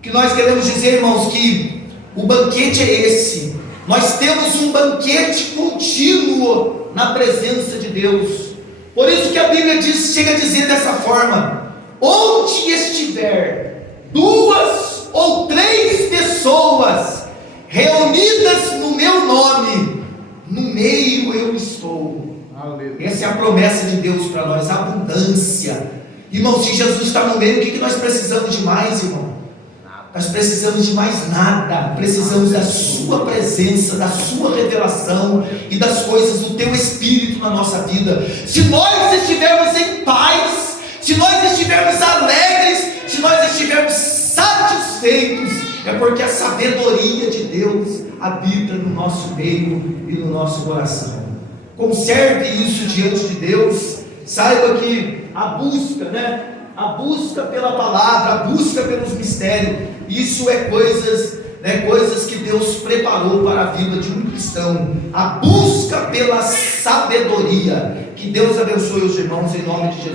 Que nós queremos dizer, irmãos, que o banquete é esse. Nós temos um banquete contínuo na presença de Deus. Por isso que a Bíblia diz, chega a dizer dessa forma: onde estiver 2 ou 3 pessoas reunidas no meu nome, no meio eu estou. Aleluia. Essa é a promessa de Deus para nós, abundância. Irmão, se Jesus está no meio, o que nós precisamos de mais, irmão? Nós precisamos de mais nada. Precisamos da sua presença, da sua revelação e das coisas do teu Espírito na nossa vida. Se nós estivermos em paz, se nós estivermos alegres, se nós estivermos satisfeitos, é porque a sabedoria de Deus habita no nosso meio e no nosso coração. Conserve isso diante de Deus. Saiba que a busca, a busca pela palavra, a busca pelos mistérios, isso é coisas que Deus preparou para a vida de um cristão. A busca pela sabedoria. Que Deus abençoe os irmãos em nome de Jesus.